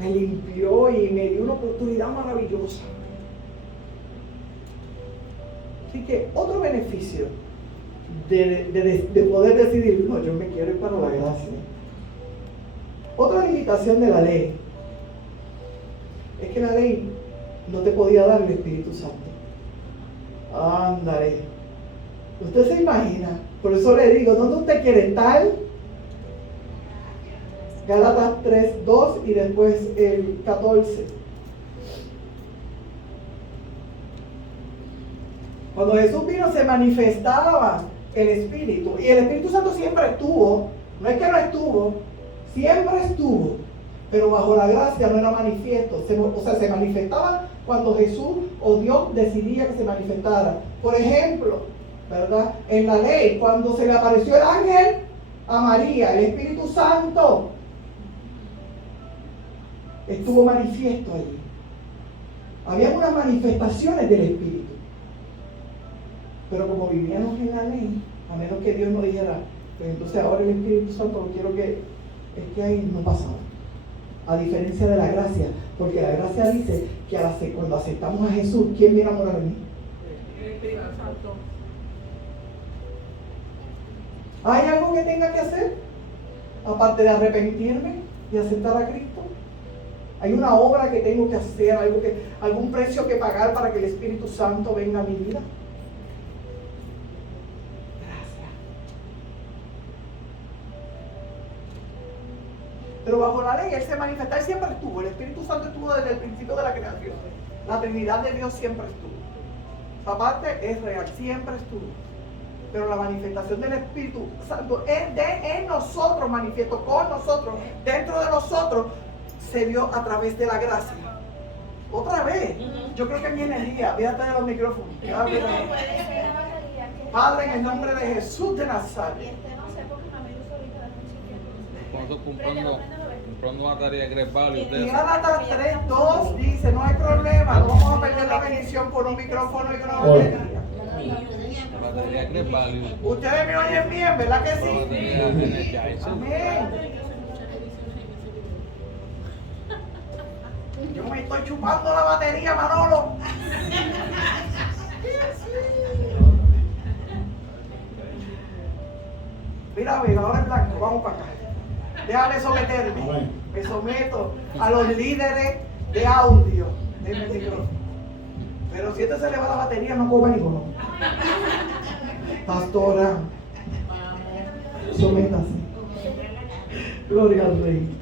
me limpió y me dio una oportunidad maravillosa. Así que otro beneficio de poder decidir, no, yo me quiero ir para la gracia. Otra limitación de la ley es que la ley no te podía dar el Espíritu Santo. Ándale. Usted se imagina, por eso le digo, ¿dónde usted quiere estar? Gálatas 3:2 y después el 14. Cuando Jesús vino se manifestaba el Espíritu. Y el Espíritu Santo siempre estuvo. No es que no estuvo, siempre estuvo. Pero bajo la gracia no era manifiesto. O sea, se manifestaba cuando Jesús o Dios decidía que se manifestara. Por ejemplo, ¿verdad? En la ley, cuando se le apareció el ángel a María, el Espíritu Santo estuvo manifiesto allí. Había unas manifestaciones del Espíritu. Pero como vivíamos en la ley, a menos que Dios nos dijera, pues entonces ahora el Espíritu Santo no quiero que, es que ahí no pasaba. A diferencia de la gracia, porque la gracia dice que cuando aceptamos a Jesús, ¿quién viene a morar en mí? El Espíritu Santo. ¿Hay algo que tenga que hacer? Aparte de arrepentirme y aceptar a Cristo. Hay una obra que tengo que hacer, algún precio que pagar para que el Espíritu Santo venga a mi vida. Pero bajo la ley Él se manifiesta, Él siempre estuvo. El Espíritu Santo estuvo desde el principio de la creación. La Trinidad de Dios siempre estuvo. Esa parte es real, siempre estuvo. Pero la manifestación del Espíritu Santo en nosotros, manifiesto con nosotros, dentro de nosotros, se dio a través de la gracia. Otra vez, yo creo que mi energía, fíjate de los micrófonos. Padre, en el nombre de Jesús de Nazaret. Cuando comprando una tarea grepal y Y ustedes. Gálatas 3:2 dice, no hay problema, no vamos a perder la bendición por un micrófono y una batería. La tarea grepal. Ustedes me oyen bien, ¿verdad que La sí? batería Energizer. Amén. Yo me estoy chupando la batería, Manolo. Mira, venga, ahora en blanco, vamos para acá. Déjame someterme. Me someto a los líderes de audio del micrófono. Pero si este se le va la batería, no cobra ninguno. Pastora, sométase. Gloria al Rey.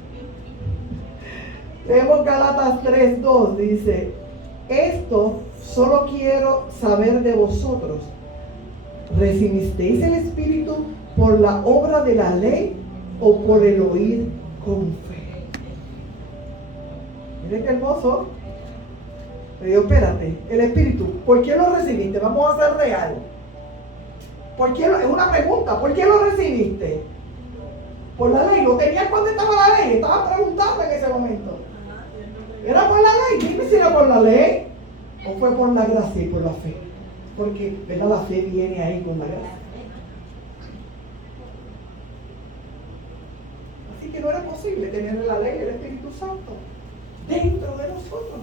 Leemos Gálatas 3:2, dice, esto solo quiero saber de vosotros. ¿Recibisteis el Espíritu por la obra de la ley o por el oír con fe? Miren qué hermoso. Le digo, espérate, el Espíritu, ¿por qué lo recibiste? Vamos a ser real. ¿Por qué es una pregunta, ¿por qué lo recibiste? Por la ley, ¿lo tenías cuando estaba la ley? Estaba preguntando en ese momento. ¿Era por la ley? Dime si era por la ley o fue por la gracia y por la fe. Porque, ¿verdad? La fe viene ahí con la gracia. Así que no era posible tener la ley y el Espíritu Santo dentro de nosotros.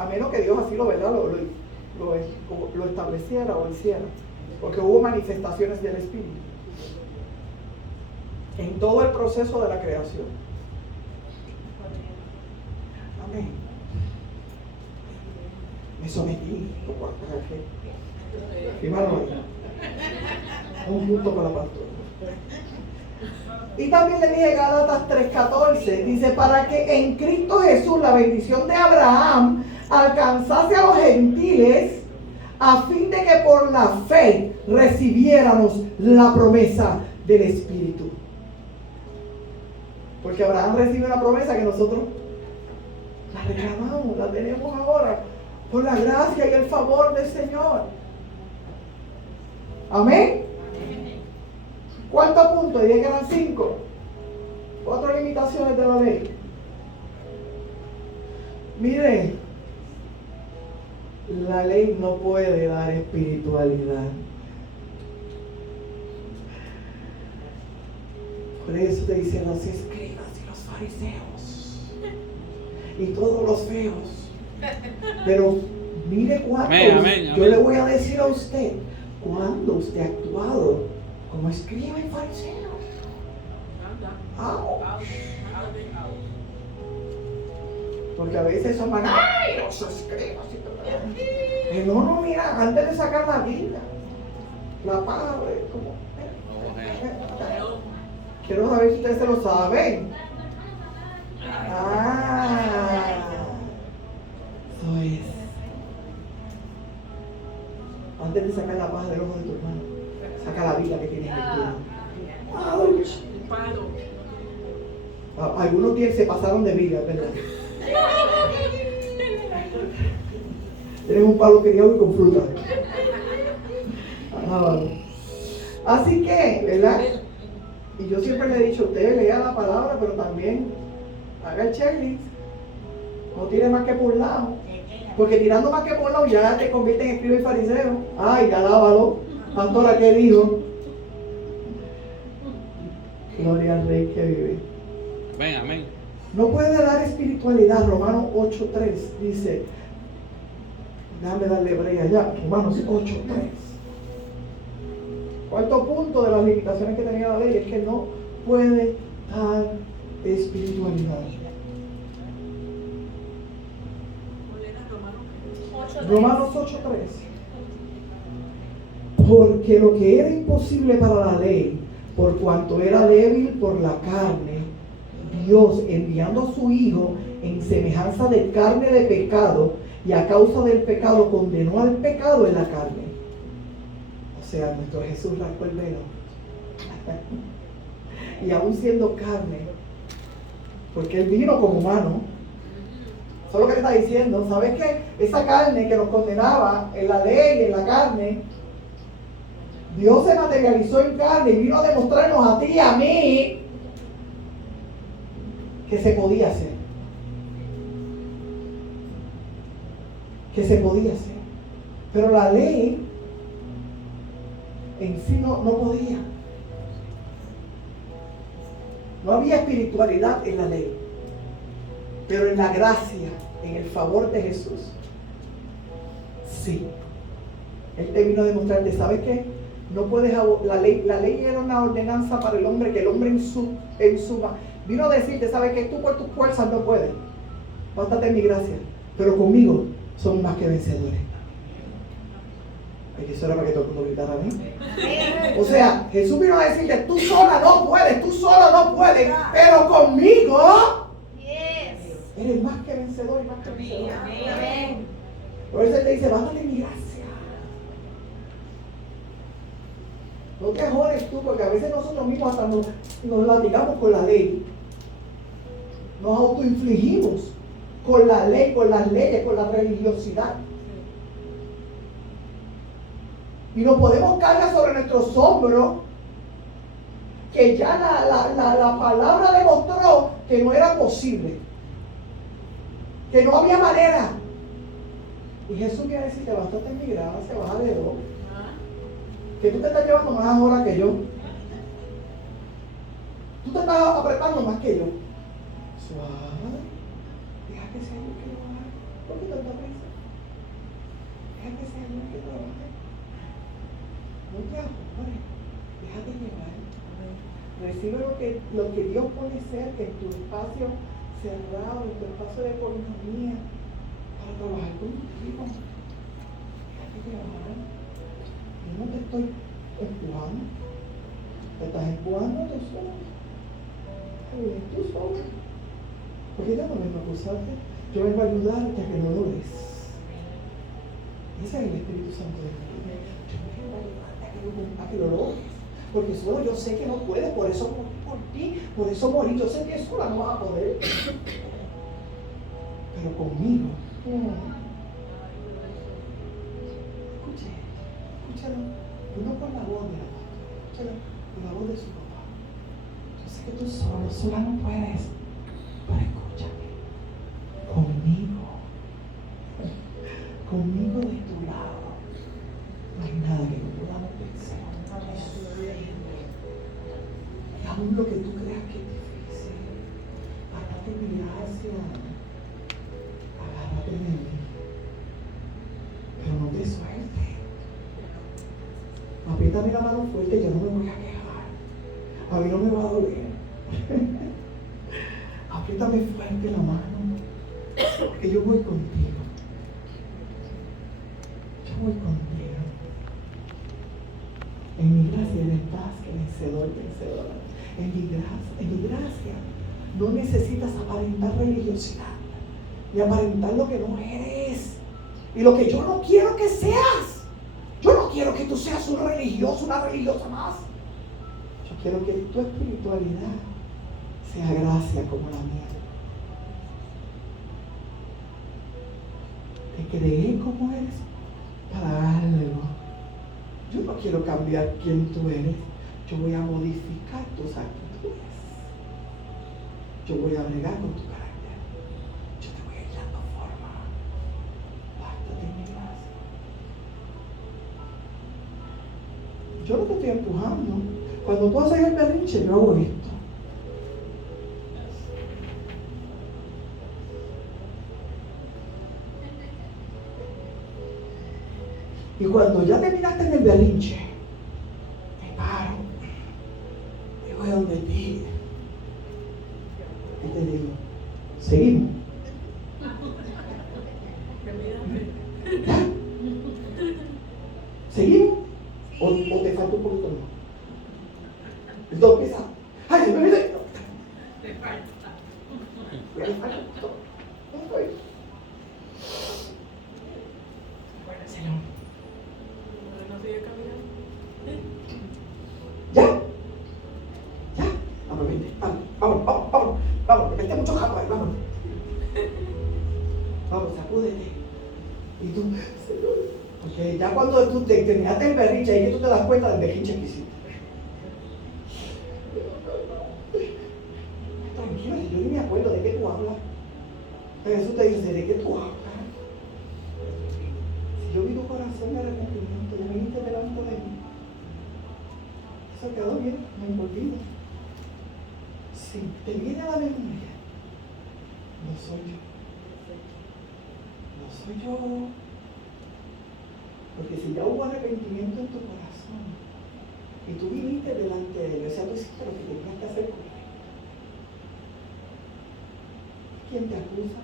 a menos que Dios así lo estableciera o hiciera, porque hubo manifestaciones del Espíritu en todo el proceso de la creación. Amén. Me sometí. Hermano, un punto para la pastora. Y también le dije Gálatas 3:14, dice, para que en Cristo Jesús la bendición de Abraham alcanzase a los gentiles, a fin de que por la fe recibiéramos la promesa del Espíritu. Porque Abraham recibe una promesa que nosotros la reclamamos, la tenemos ahora, por la gracia y el favor del Señor. Amén. ¿Cuántos puntos? Dije que eran 5. 4 limitaciones de la ley. Mire, la ley no puede dar espiritualidad. Por eso te dicen los escribas y los fariseos y todos los feos. Pero mire cuánto yo le voy a decir a usted, cuando usted ha actuado como escriba y fariseo. Porque a veces son manos, ¡ay! Los escribas y todo. No, mira, antes de sacar la Biblia, la palabra, como. Quiero saber si ustedes se lo saben. Eso es. Antes de sacar la paja del ojo de tu hermano, saca la Biblia que tienes en tu mano. Algunos se pasaron de Biblia, ¿verdad? Tienen un palo criado y con fruta. Así que, ¿verdad? Y yo siempre le he dicho, usted lea la palabra, pero también haga el checklist. No tire más que por lado. Porque tirando más que por lado ya te convierte en escriba y fariseo. Ay, alábalo. Pastora, ¿qué dijo? Gloria al Rey que vive. Amén, amén. No puede dar espiritualidad. Romanos 8:3 dice. Déjame darle brea allá. Romanos 8:3. Cuarto punto de las limitaciones que tenía la ley es que no puede dar espiritualidad. Romanos 8:3. Porque lo que era imposible para la ley, por cuanto era débil por la carne, Dios, enviando a su Hijo en semejanza de carne de pecado, y a causa del pecado condenó al pecado en la carne. O sea, nuestro Jesús rasgó el velo. Y aún siendo carne, porque Él vino como humano. Eso es lo que le está diciendo. ¿Sabes qué? Esa carne que nos condenaba en la ley, en la carne, Dios se materializó en carne y vino a demostrarnos a ti y a mí que se podía hacer. Que se podía hacer. Pero la ley en sí no podía. No había espiritualidad en la ley. Pero en la gracia, en el favor de Jesús, sí. Él te vino a demostrarte, ¿sabes qué? No puedes, la ley era una ordenanza para el hombre, que el hombre vino a decirte, ¿sabes qué? Tú por tus fuerzas no puedes. Bástate en mi gracia. Pero conmigo somos más que vencedores. Ay, eso era para que todo el mundo gritara a mí. O sea, Jesús vino a decirte, tú sola no puedes, tú solo no puedes, pero conmigo eres más que vencedor y más que vencedor. Por eso Él te dice, bástate en mi gracia. No te jodes tú, porque a veces nosotros mismos hasta nos latigamos con la ley. Nos autoinfligimos con la ley, con las leyes, con la religiosidad. Y nos podemos cargar sobre nuestros hombros que ya la palabra demostró que no era posible, que no había manera. Y Jesús viene a decirte, bástate en mi gracia, bájale dos. Que tú te estás llevando más ahora que yo. Tú te estás apretando más que yo. Suave. Deja que sea yo que lo haga. ¿Por qué tanta prisa? Deja que sea Dios que trabaje. No te apures, déjate llevar. Recibe lo que Dios pone cerca en tu espacio cerrado, en tu espacio de economía, para trabajar contigo. Déjate llevar. Yo no te estoy empujando. Te estás empujando tú solo. Tú solo. Porque yo no vengo a acusarte. Yo vengo a ayudarte a que no lo des. Ese es el Espíritu Santo de Dios. Yo vengo a ayudarte a que lo logres. Porque solo yo sé que no puedes, por eso morí por ti, por eso morí. Yo sé que sola no vas a poder. Pero conmigo. Escúchalo. No con la voz de la mamá. Escúchalo con la voz de su papá. Yo sé que tú sola no puedes. Pero escúchame. Conmigo de tu lado. No hay nada que no podamos vencer. Y aún lo que tú creas que es difícil, agárrate mi gracia, agárrate de mí, pero no te sueltes. Apriétame la mano fuerte, yo no me voy a quejar, a mí no me va a doler. Apriétame fuerte la mano, porque yo voy contigo. Yo voy contigo. En mi gracia eres más que vencedor, vencedora. En mi gracia no necesitas aparentar religiosidad, ni aparentar lo que no eres, y lo que yo no quiero que seas. Yo no quiero que tú seas un religioso, una religiosa más. Yo quiero que tu espiritualidad sea gracia como la mía. Te creé como eres para algo. Yo no quiero cambiar quién tú eres. Yo voy a modificar tus actitudes. Yo voy a bregar con tu carácter. Yo te voy a ir dando forma. Bástate en mi gracia. Yo no te estoy empujando. Cuando tú haces el berrinche, yo hago esto. Y cuando ya terminaste en el berrinche, me paro, me voy a donde ti y te digo, seguimos. ¿Ya? ¿Seguimos? ¿O te falta un poquito más? Y todo empieza, ¡ay, se me olvidó! Te falta. Me falta un poquito. ¿Dónde estoy? Bueno, Señor. ¿Ya? Vamos, vente. Vamos, que esté mucho jato ahí, vamos. Vamos, sacúdete. Y tú, Señor. Porque ya cuando tú terminaste el berrinche, ahí que tú te das cuenta del berrinche que hiciste. Tranquilo, si yo ni me acuerdo de qué tú hablas. Jesús te dice, ¿de qué tú hablas? Si yo vi tu corazón de arrepentimiento, ya viniste delante de mí. Eso quedó bien, me olvido. Si te viene a la memoria, no soy yo. No soy yo. Porque si ya hubo arrepentimiento en tu corazón y tú viniste delante de él, o sea, tú hiciste lo que tenías que hacer con él. ¿Quién te acusa?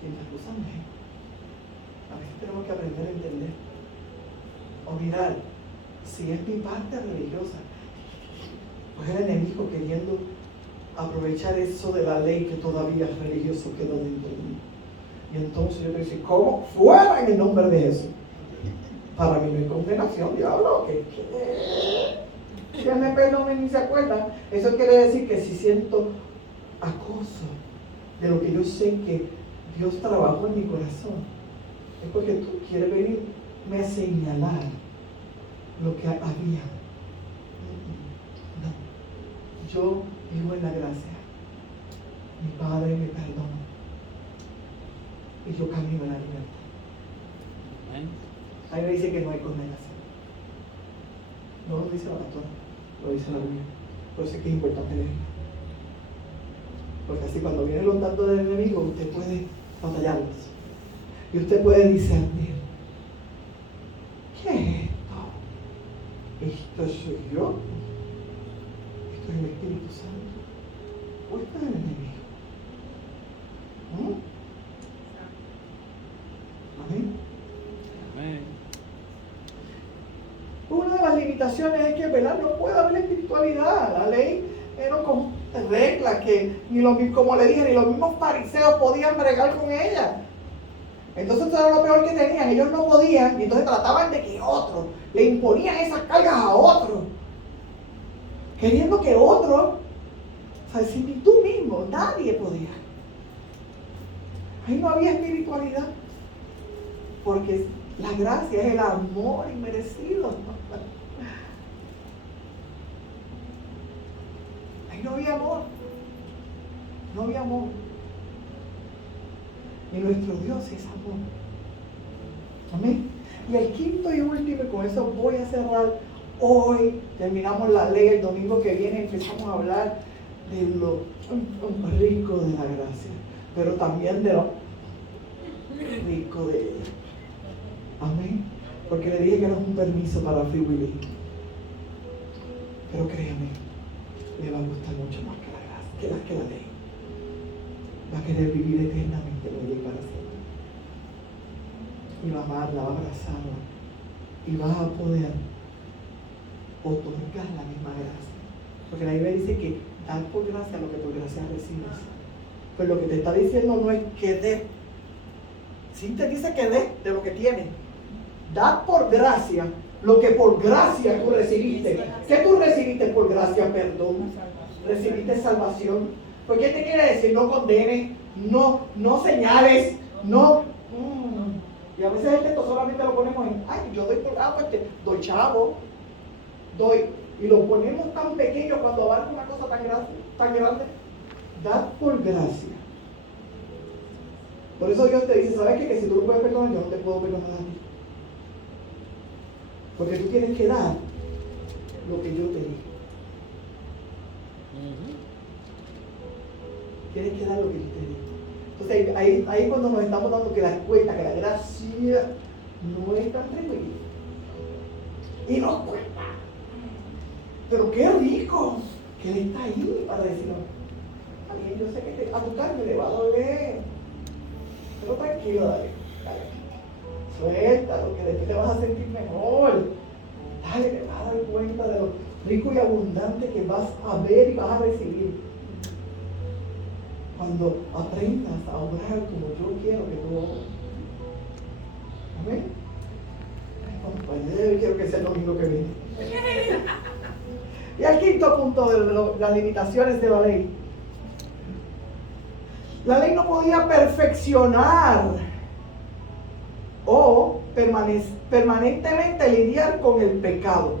¿Quién te acusa? No. A veces tenemos que aprender a entender o mirar si es mi parte religiosa, pues el enemigo queriendo aprovechar eso de la ley que todavía es religioso quedó dentro de mí. Y entonces yo te decía, ¿cómo? Fuera en el nombre de Jesús. Para mí no hay condenación, diablo. Que me perdonen ni se acuerdan. Eso quiere decir que si siento acoso de lo que yo sé que Dios trabajó en mi corazón, es porque tú quieres venirme a señalar lo que había. No. Yo vivo en la gracia. Mi Padre me perdona. Y yo camino en la libertad. Ahí me dice que no hay condenación. No lo dice la pastora, lo dice la Biblia. Por eso es que es importante leerla. Porque así cuando vienen los dardos del enemigo, usted puede batallarlos. Y usted puede discernir. ¿Qué es esto? ¿Esto soy yo? ¿Esto es el Espíritu Santo? ¿O esto es el enemigo? Amén. Amén. Una de las limitaciones es que, ¿verdad?, no puede haber espiritualidad. La ley era con reglas que, como le dije, ni los mismos fariseos podían bregar con ella. Entonces eso era lo peor que tenían. Ellos no podían, y entonces trataban de que otros le imponían esas cargas a otros, queriendo que otros, o sea, si ni tú mismo, nadie podía. Ahí no había espiritualidad, porque la gracia es el amor inmerecido. Ahí no había amor. No había amor. Y nuestro Dios es amor. Amén. Y el quinto y último, y con eso voy a cerrar. Hoy terminamos la ley, el domingo que viene empezamos a hablar de lo rico de la gracia, pero también de lo rico de ella. Amén. Porque le dije que no es un permiso para Free Willy. Pero créame, le va a gustar mucho más que la gracia, que la ley. Va a querer vivir eternamente en ella y para siempre. Y va a amarla, va a abrazarla. Y va a poder otorgar la misma gracia. Porque la Biblia dice que dar por gracia lo que por gracia recibes. Pues lo que te está diciendo no es que dé. Sí te dice que dé de lo que tienes. Da por gracia lo que por gracia tú recibiste. ¿Qué tú recibiste por gracia? Perdón. Recibiste salvación. ¿Por qué te quiere decir? No condenes, no señales, no. Y a veces el texto solamente lo ponemos en, ay, yo doy por doy chavo, doy. Y lo ponemos tan pequeño cuando abarca una cosa tan grande. Da por gracia. Por eso Dios te dice, ¿sabes qué? Que si tú no puedes perdonar, yo no te puedo perdonar a ti. Porque tú tienes que dar lo que yo te dije. Tienes que dar lo que yo te dije. Entonces ahí cuando nos estamos dando que la cuenta, que la gracia no es tan tranquila. Y nos cuesta. Pero qué rico que Él está ahí para decirnos, ay, yo sé que a tu carne le va a doler. Pero tranquilo, dale. Suéltalo, que después te vas a sentir mejor. Dale, te vas a dar cuenta de lo rico y abundante que vas a ver y vas a recibir. Cuando aprendas a obrar como yo quiero que tú obres. Amén. Compañero, yo quiero que sea el domingo que viene. Y el quinto punto de las limitaciones de la ley. La ley no podía perfeccionar o permanentemente lidiar con el pecado.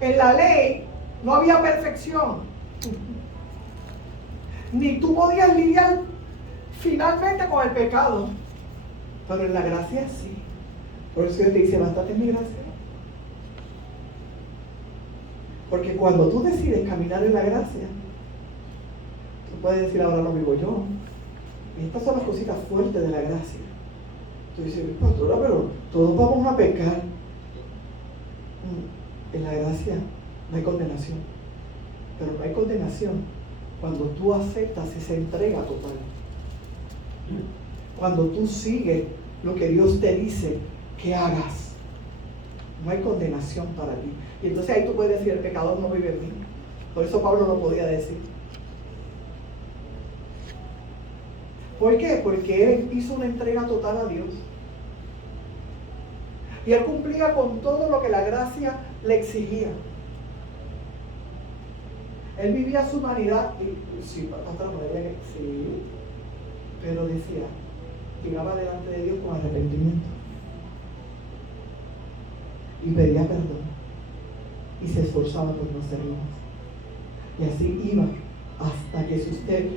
En la ley no había perfección. Ni tú podías lidiar finalmente con el pecado. Pero en la gracia sí. Por eso Dios te dice, bástate en mi gracia. Porque cuando tú decides caminar en la gracia, tú puedes decir, ahora no vivo yo. Y estas son las cositas fuertes de la gracia. Tú dices, pastora, pero todos vamos a pecar. En la gracia no hay condenación. Pero no hay condenación cuando tú aceptas esa entrega total. Cuando tú sigues lo que Dios te dice que hagas. No hay condenación para ti. Y entonces ahí tú puedes decir, el pecador no vive en mí. Por eso Pablo lo podía decir. ¿Por qué? Porque él hizo una entrega total a Dios. Y él cumplía con todo lo que la gracia le exigía. Él vivía su humanidad, y sí, sí, pero decía, llegaba delante de Dios con arrepentimiento. Y pedía perdón. Y se esforzaba por no ser más. Y así iba hasta que si usted,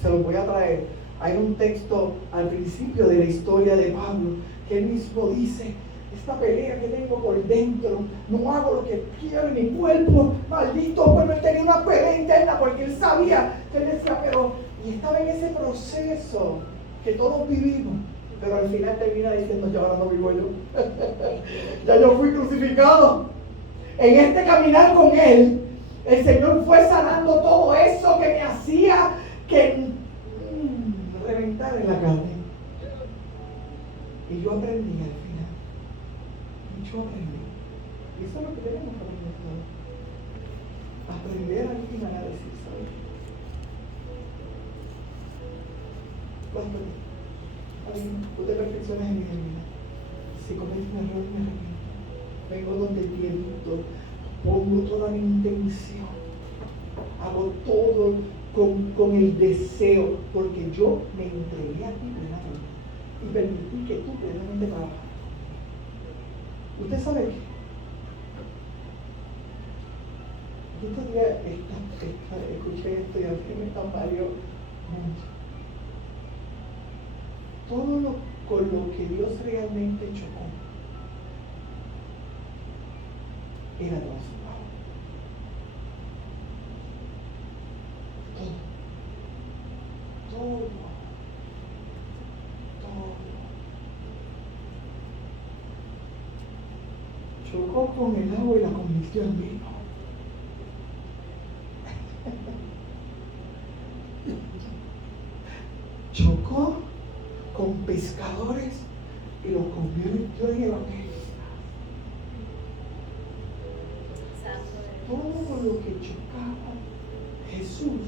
se lo voy a traer. Hay un texto al principio de la historia de Pablo que él mismo dice esta pelea que tengo por dentro, no hago lo que quiero en mi cuerpo, maldito, pues él tenía una pelea interna porque él sabía, él decía, pero, y estaba en ese proceso que todos vivimos, pero al final termina diciendo, yo ahora no vivo yo, ya yo fui crucificado. En este caminar con él, el Señor fue sanando todo eso que me hacía que reventar en la carne. Y yo aprendí al final. Y yo aprendí. Y eso es lo que tenemos que aprender todos. Aprender al final a decir, ¿sabes? Tú te perfeccionas en mi vida. Si cometes un error, me arrepiento. Vengo donde ti, edito, pongo toda mi intención. Hago todo con el deseo, porque yo me entregué a ti plenamente y permití que tú plenamente trabajaras. ¿Usted sabe qué? Yo estos días escuché esto y a mí me tambaleó mucho. Todo lo con lo que Dios realmente chocó era con su palabra. Todo. Chocó con el agua y la convirtió en vino. Chocó con pescadores y los convirtió en evangelistas. Todo lo que chocaba Jesús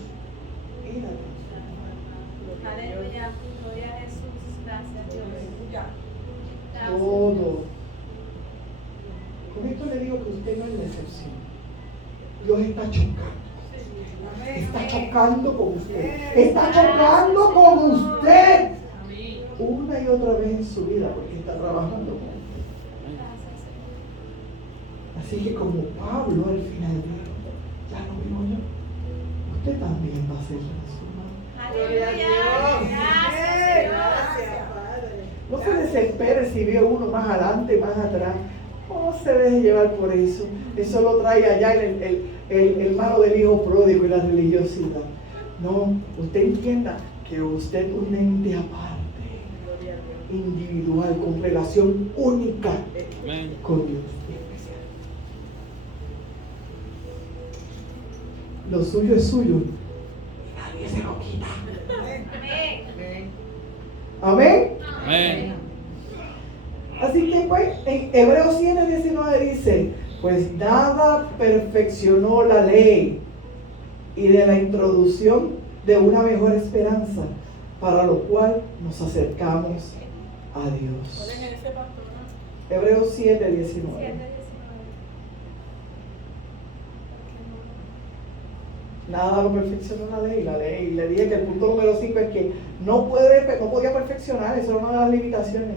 era transformado. Aleluya, gloria a Jesús, gracias Dios. Todo. Con esto le digo que usted no es la excepción. Dios está chocando. Está chocando con usted. Está chocando con usted. Una y otra vez en su vida porque está trabajando con usted. Así que como Pablo al final dijo, ya no vivo yo, usted también va a ser transformado. Aleluya, gracias. No se desespere si ve uno más adelante, más atrás. No se deje llevar por eso. Eso lo trae allá el malo del hijo pródigo y la religiosidad. No, usted entienda que usted es un ente aparte, individual, con relación única con Dios. Lo suyo es suyo. Nadie se lo quita. Amén. Amén. Así que pues en Hebreos 7:19 dice, pues nada perfeccionó la ley y de la introducción de una mejor esperanza, para lo cual nos acercamos a Dios. ¿Cuál es ese, pastor? Hebreos 7:19. Nada lo perfeccionó la ley. Le dije que el punto número 5 es que no podía perfeccionar, eso era una de las limitaciones.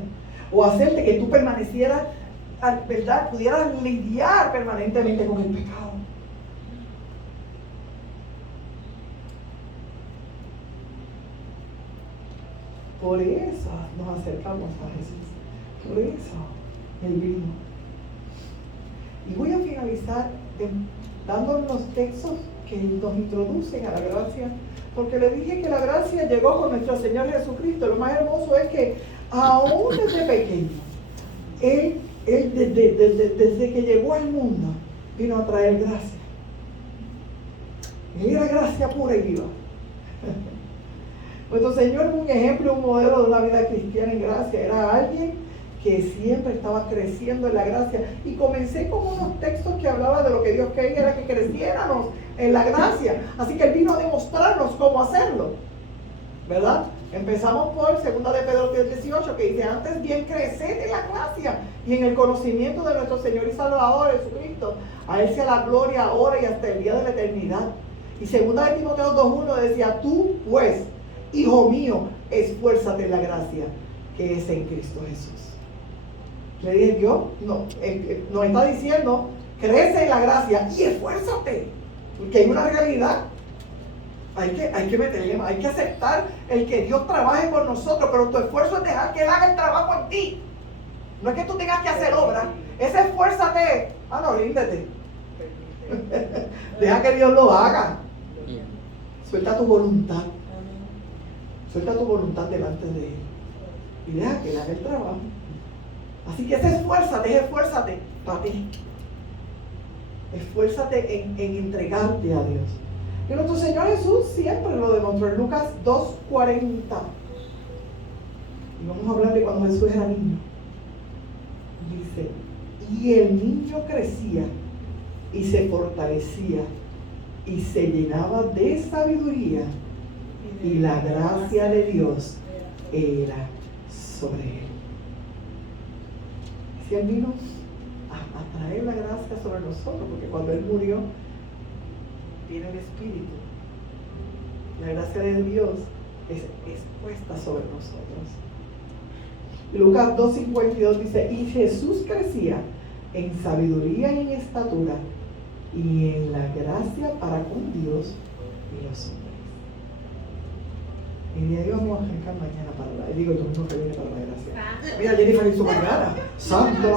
O hacerte que tú permanecieras, ¿verdad? Pudieras lidiar permanentemente con el pecado. Por eso nos acercamos a Jesús. Por eso Él vino. Y voy a finalizar dándoles los textos que nos introducen a la gracia, porque le dije que la gracia llegó con nuestro Señor Jesucristo. Lo más hermoso es que aún desde pequeño, Él desde que llegó al mundo, vino a traer gracia. Él era gracia pura y viva. Nuestro Señor es un ejemplo, un modelo de una vida cristiana en gracia. Era alguien que siempre estaba creciendo en la gracia. Y comencé con unos textos que hablaban de lo que Dios quería, era que creciéramos en la gracia. Así que Él vino a demostrarnos cómo hacerlo, ¿verdad? Empezamos por 2 de Pedro 3:18, que dice, antes bien creced en la gracia y en el conocimiento de nuestro Señor y Salvador Jesucristo. A Él sea la gloria ahora y hasta el día de la eternidad. Y 2 de Timoteo 2:1 decía, tú pues, hijo mío, esfuérzate en la gracia que es en Cristo Jesús. Le dije, Dios nos está diciendo, crece en la gracia y esfuérzate, porque hay una realidad. Hay que meterle, hay que aceptar el que Dios trabaje por nosotros, pero tu esfuerzo es dejar que Él haga el trabajo en ti. No es que tú tengas que hacer obra, es esfuérzate. Ah, no, ríndete. Deja que Dios lo haga. Suelta tu voluntad. Suelta tu voluntad delante de Él. Y deja que Él haga el trabajo. Así que esfuérzate para ti. Esfuérzate en entregarte a Dios. Y nuestro Señor Jesús siempre lo demostró en Lucas 2:40. Y vamos a hablar de cuando Jesús era niño. Dice, y el niño crecía y se fortalecía y se llenaba de sabiduría y la gracia de Dios era sobre él. Si Él vino a traer la gracia sobre nosotros, porque cuando Él murió, viene el Espíritu. La gracia de Dios es puesta sobre nosotros. Lucas 2:52 dice, y Jesús crecía en sabiduría y en estatura y en la gracia para con Dios y los hombres. Y de ahí vamos a arrancar mañana para el domingo que viene para la gracia. Mira, Jennifer hizo mañana. Santo.